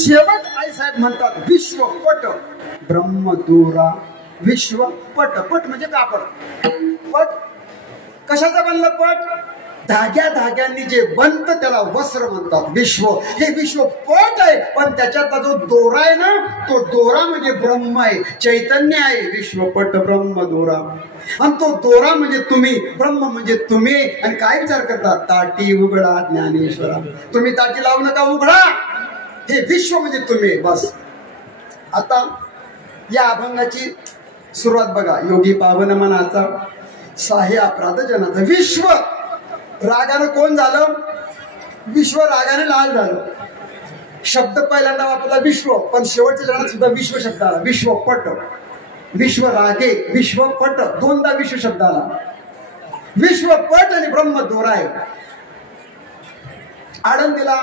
शेवट आई साहेब म्हणतात विश्वपट ब्रह्मदुरा. विश्वपट, पट म्हणजे कापड. पट कशाचं बनलं? पट धाग्या धाग्यांनी जे बनतं त्याला वस्त्र म्हणतात. विश्व हे विश्व पट आहे, पण त्याच्यातला जो दोरा आहे ना, तो दोरा म्हणजे ब्रह्म आहे, चैतन्य आहे. विश्वपट ब्रह्म दोरा, आणि तो दोरा म्हणजे तुम्ही, ब्रह्म म्हणजे तुम्ही. आणि काय विचार करतात? ताटी उघडा ज्ञानेश्वरा. तुम्ही ताटी लावू नका, उघडा. हे विश्व म्हणजे तुम्ही. बस. आता या अभंगाची सुरुवात बघा. योगी पावन मनाचा साहे अपराध जनाचा. विश्व रागानं कोण झालं? विश्व रागाने लाल झालं. शब्द पहिल्यांदा वापरला विश्व, पण शेवटच्या जणात सुद्धा विश्व शब्द आला. विश्वपट, विश्व रागे, विश्वपट, दोनदा विश्व शब्द आला. विश्वपट आणि ब्रह्म दोरा आहे. आळंदीला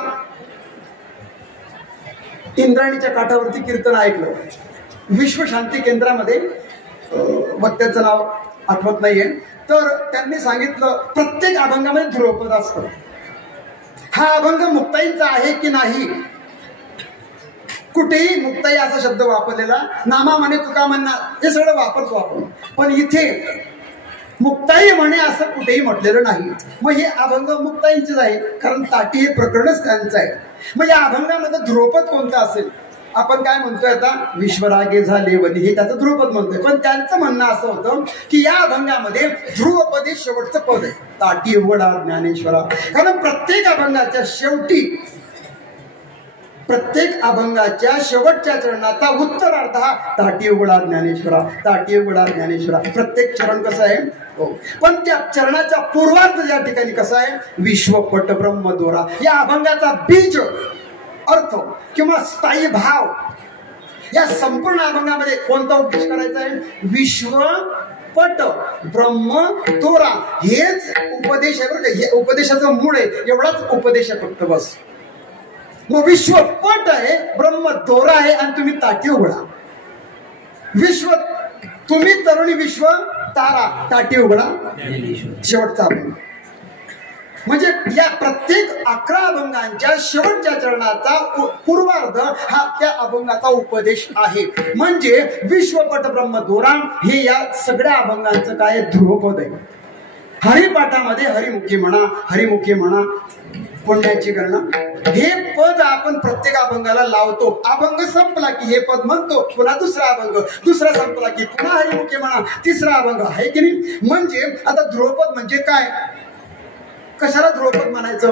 इंद्राणीच्या काठावरती कीर्तन ऐकलं. विश्वशांती केंद्रामध्ये, वक्त्याचं नाव आठवत नाहीये, तर त्यांनी सांगितलं प्रत्येक अभंगामध्ये ध्रुवपद असतं. हा अभंग मुक्ताईंचा आहे की नाही? कुठेही मुक्ताई असा शब्द वापरलेला, नामा म्हणे तुका म्हणणार, हे सगळं वापरतो आपण, पण इथे मुक्ताई म्हणे असं कुठेही म्हटलेलं नाही. मग हे अभंग मुक्ताईंचेच आहे, कारण ताटी हे प्रकरणच त्यांचं आहे. मग या अभंगामध्ये ध्रुवपद कोणतं असेल? आपण काय म्हणतोय आता? विश्वरागे झाले वनी, हे त्याचं ध्रुवपद म्हणतोय. पण त्यांचं म्हणणं असं होतं की या अभंगामध्ये ध्रुवपद हे शेवटचं पद आहे. ताटी उघडा ज्ञानेश्वरा. कारण प्रत्येक अभंगाच्या शेवटी, प्रत्येक अभंगाच्या शेवटच्या चरणाचा उत्तरार्ध हा ताटी उघडा ज्ञानेश्वरा, ताटी उघडा ज्ञानेश्वरा. प्रत्येक चरण कसं आहे? पण त्या चरणाचा पूर्वार्ध या ठिकाणी कसा आहे? विश्वपट ब्रह्म दोरा. या अभंगाचा बीज अर्थ किंवा स्थायी भाव या संपूर्ण अभंगामध्ये कोणता उपदेश करायचा आहे? विश्वपट ब्रह्म दोरा. हेच उपदेश आहे बरं का. हे उपदेशाचं मूळ आहे, एवढाच उपदेश आहे फक्त, बस. मग विश्वपट आहे, ब्रह्म दोरा आहे, आणि तुम्ही ताटी उघडा. विश्व तुम्ही तरुणी, विश्व तारा, ताटी उघडा. शेवटचा अभंग म्हणजे या प्रत्येक 11 अभंगांच्या शेवटच्या चरणाचा पूर्वार्ध हा त्या अभंगाचा उपदेश आहे. म्हणजे विश्वपट ब्रह्म दोरा हे या सगळ्या अभंगांचं काय ध्रुवपद आहे. हरिपाठामध्ये हरिमुखी म्हणा, हरिमुखी म्हणा, पुण्याची गणना, हे पद आपण प्रत्येक अभंगाला लावतो. अभंग संपला की हे पद म्हणतो, पुन्हा दुसरा अभंग, दुसरा संपला की पुन्हा हरिमुखी म्हणा, तिसरा अभंग, आहे की नाही? म्हणजे आता ध्रुवपद म्हणजे काय? कशाला ध्रुवपद म्हणायचं?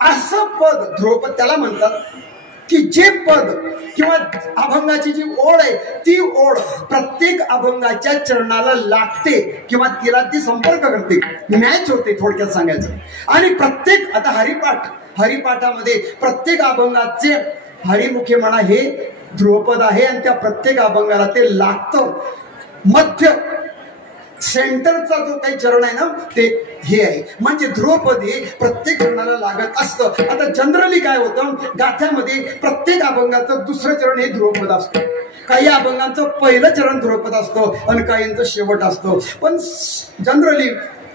असं पद ध्रुवपद त्याला म्हणतात की जे पद किंवा अभंगाची जी ओढ आहे ती ओढ प्रत्येक अभंगाच्या चरणाला लागते किंवा तिला ती संपर्क करते, मॅच होते थोडक्यात सांगायचं. आणि प्रत्येक आता हरिपाठामध्ये प्रत्येक अभंगाचे हरिमुखे म्हणा हे ध्रुवपद आहे आणि त्या प्रत्येक अभंगाला ते लागतं. मध्य सेंटरचा जो काही चरण आहे ना ते हे आहे, म्हणजे ध्रुवपद हे प्रत्येक चरणाला लागत असतं. आता जनरली काय होतं, गाथ्यामध्ये प्रत्येक अभंगाचं दुसरं चरण हे ध्रुवपद असतं. काही अभंगांचं पहिलं चरण ध्रुवपद असतं आणि काहींचं शेवट असतं. पण जनरली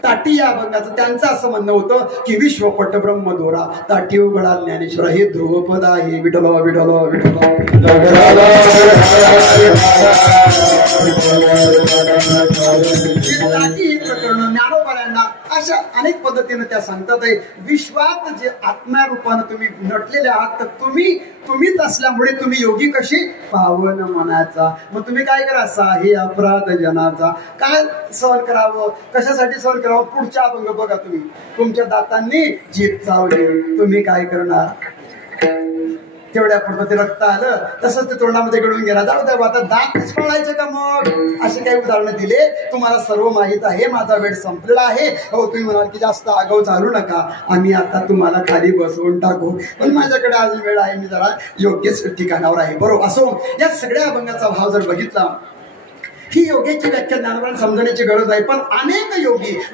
ताटी या अभंगाचं त्यांचं असं म्हणणं होतं की विश्वपट ब्रह्मदोरा ताटी उघडा ज्ञानेश्वर हे ध्रुवपद आहे. विठ्ठल विठ्ठल विठ्ठल. ताटी ही प्रकरण ज्ञानोबाऱ्यांना अशा अनेक पद्धतीने त्या सांगतात आहे. विश्वात जे आत्म्यारूपानं तुम्ही नटलेले आहात तर तुम्हीच असल्यामुळे तुम्ही योगी कशी पावन मनाचा. मग तुम्ही काय करा, हे अपराध जनाचा काय सहन करावं, कशासाठी सहन करावं. पुढच्या अभंग बघा तुम्ही, तुमच्या दातांनी जीभ चावली तुम्ही काय करणार. तेवढ्या पुरतं ते रक्त आलं तसंच ते तोंडामध्ये गळून गेला. जाऊ द्या आता दातच पळायचे का मग. असे काही उदाहरणं दिले. तुम्हाला सर्व माहित आहे, माझा वेळ संपलेला आहे. हो तुम्ही म्हणाल की जास्त आगाऊ चालू नका, आम्ही आता तुम्हाला खाली बसवून टाकू, पण माझ्याकडे अजून वेळ आहे, मी जरा योग्यच ठिकाणावर आहे. बरोबर असो, या सगळ्या अभंगाचा भाव जर बघितला, ही योग्याची व्याख्या ज्ञानोबांना समजण्याची गरज आहे. पण अनेक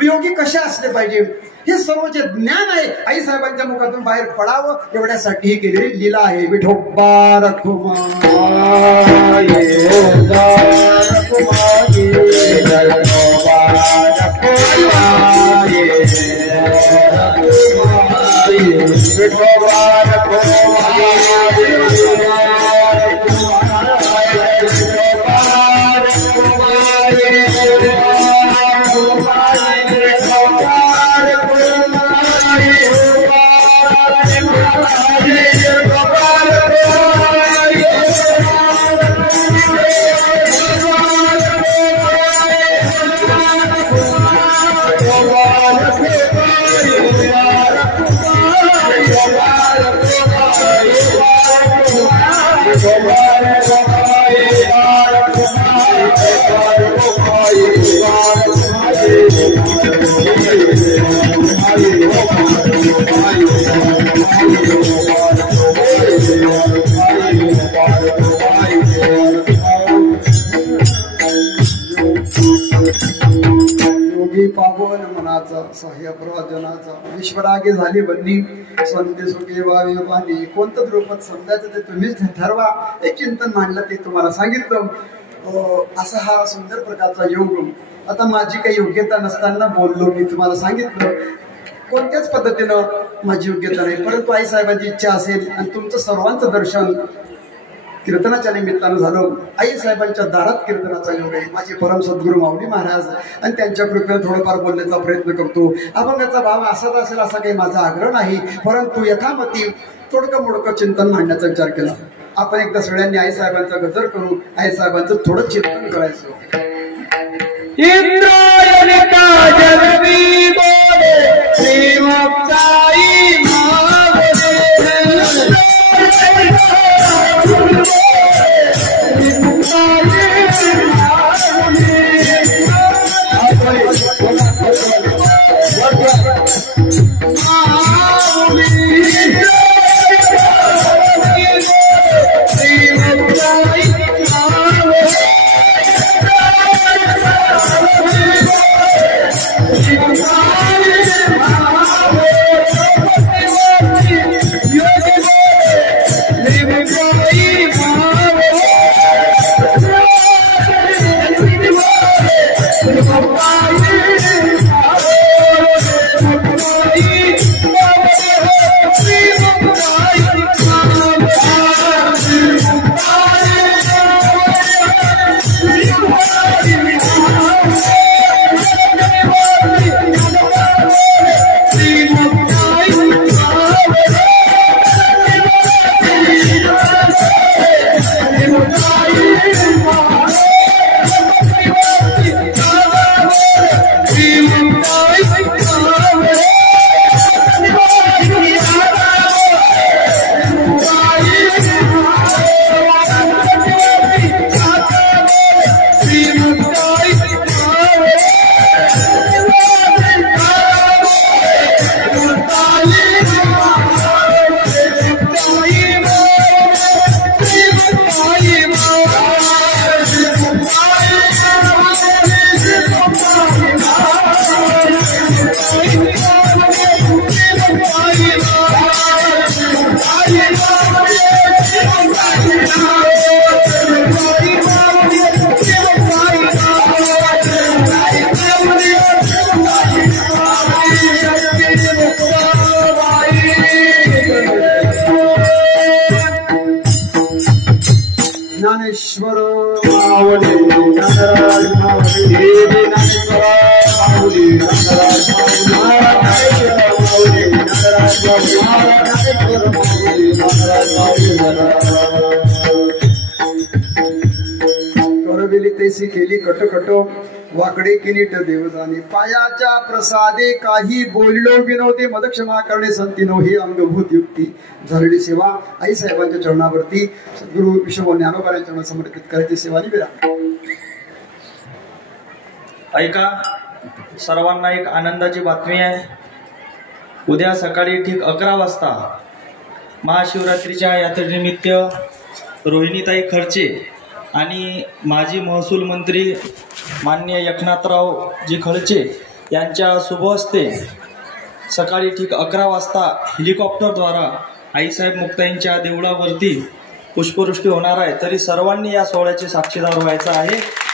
योगी कसे असले पाहिजे हे सर्व जे ज्ञान आहे आई साहेबांच्या मुखातून बाहेर पडावं एवढ्यासाठी ही केलेली लीला आहे. विठोबा पावन मनाचा सह्य प्रवाजनाचा विश्वरागे झाली बंदी संते सुखे वावे वाणी. कोणतं ध्रुपद समजायचं ते तुम्हीच ठरवा. हे चिंतन मांडलं ते तुम्हाला सांगितलं. असा हा सुंदर प्रकारचा योग. आता माझी काही योग्यता नसताना बोललो, मी तुम्हाला सांगितलं कोणत्याच पद्धतीनं माझी योग्यता नाही, परंतु आई साहेबांची इच्छा असेल आणि तुमचं सर्वांचं दर्शन कीर्तनाच्या निमित्तानं झालं. आई साहेबांच्या दारात कीर्तनाचा योग आहे. माझे परम सद्गुरू माऊली महाराज आणि त्यांच्या कृपेने थोडंफार बोलण्याचा प्रयत्न करतो. अभंगाचा भाव असाच असेल असा काही माझा आग्रह नाही, परंतु यथामती तोडकं मोडकं चिंतन मांडण्याचा विचार केला. आपण एकदा सगळ्यांनी आई साहेबांचा गजर करू, आई साहेबांचं थोडं चिंतन करायचं. इंद्रायण काजलवी बोले श्रीमुक्ताई Thank you. करविली तेसी केली कटकट वाकडे किरीट देवजाने पायाच्या प्रसादे काही बोललो विनोदे मदक्षमा करणे संतीनो ही अंगभूत युक्ती झालेली सेवा आई साहेबांच्या चरणावरती सद्गुरु विश्व ज्ञानोबांच्या चरणात समर्पित करायची सेवा निवेदन. ऐका, सर्वांना एक आनंदाची बातमी आहे. उद्या सकाळी ठीक 11 वाजता महाशिवरात्रीच्या यात्रेनिमित्त रोहिणीताई खर्चे आणि माजी महसूल मंत्री माननीय एकनाथरावजी खर्चे यांच्या शुभ हस्ते सकाळी ठीक 11 वाजता हेलिकॉप्टरद्वारा आईसाहेब मुक्ताईंच्या देवळावरती पुष्पवृष्टी होणार आहे. तरी सर्वांनी या सोहळ्याचे साक्षीदार व्हायचं आहे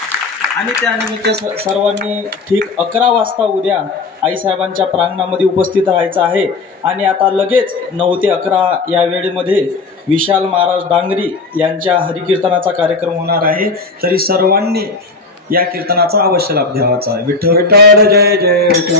आणि त्यानिमित्त सर्वांनी ठीक 11 वाजता उद्या आईसाहेबांच्या प्रांगणामध्ये उपस्थित राहायचं आहे. आणि आता लगेच 9 ते 11 या वेळेमध्ये विशाल महाराज डांगरी यांच्या हरिकीर्तनाचा कार्यक्रम होणार आहे. तरी सर्वांनी या कीर्तनाचा अवश्य लाभ घ्यावाचा आहे. विठ्ठल विठ्ठल जय जय विठ्ठल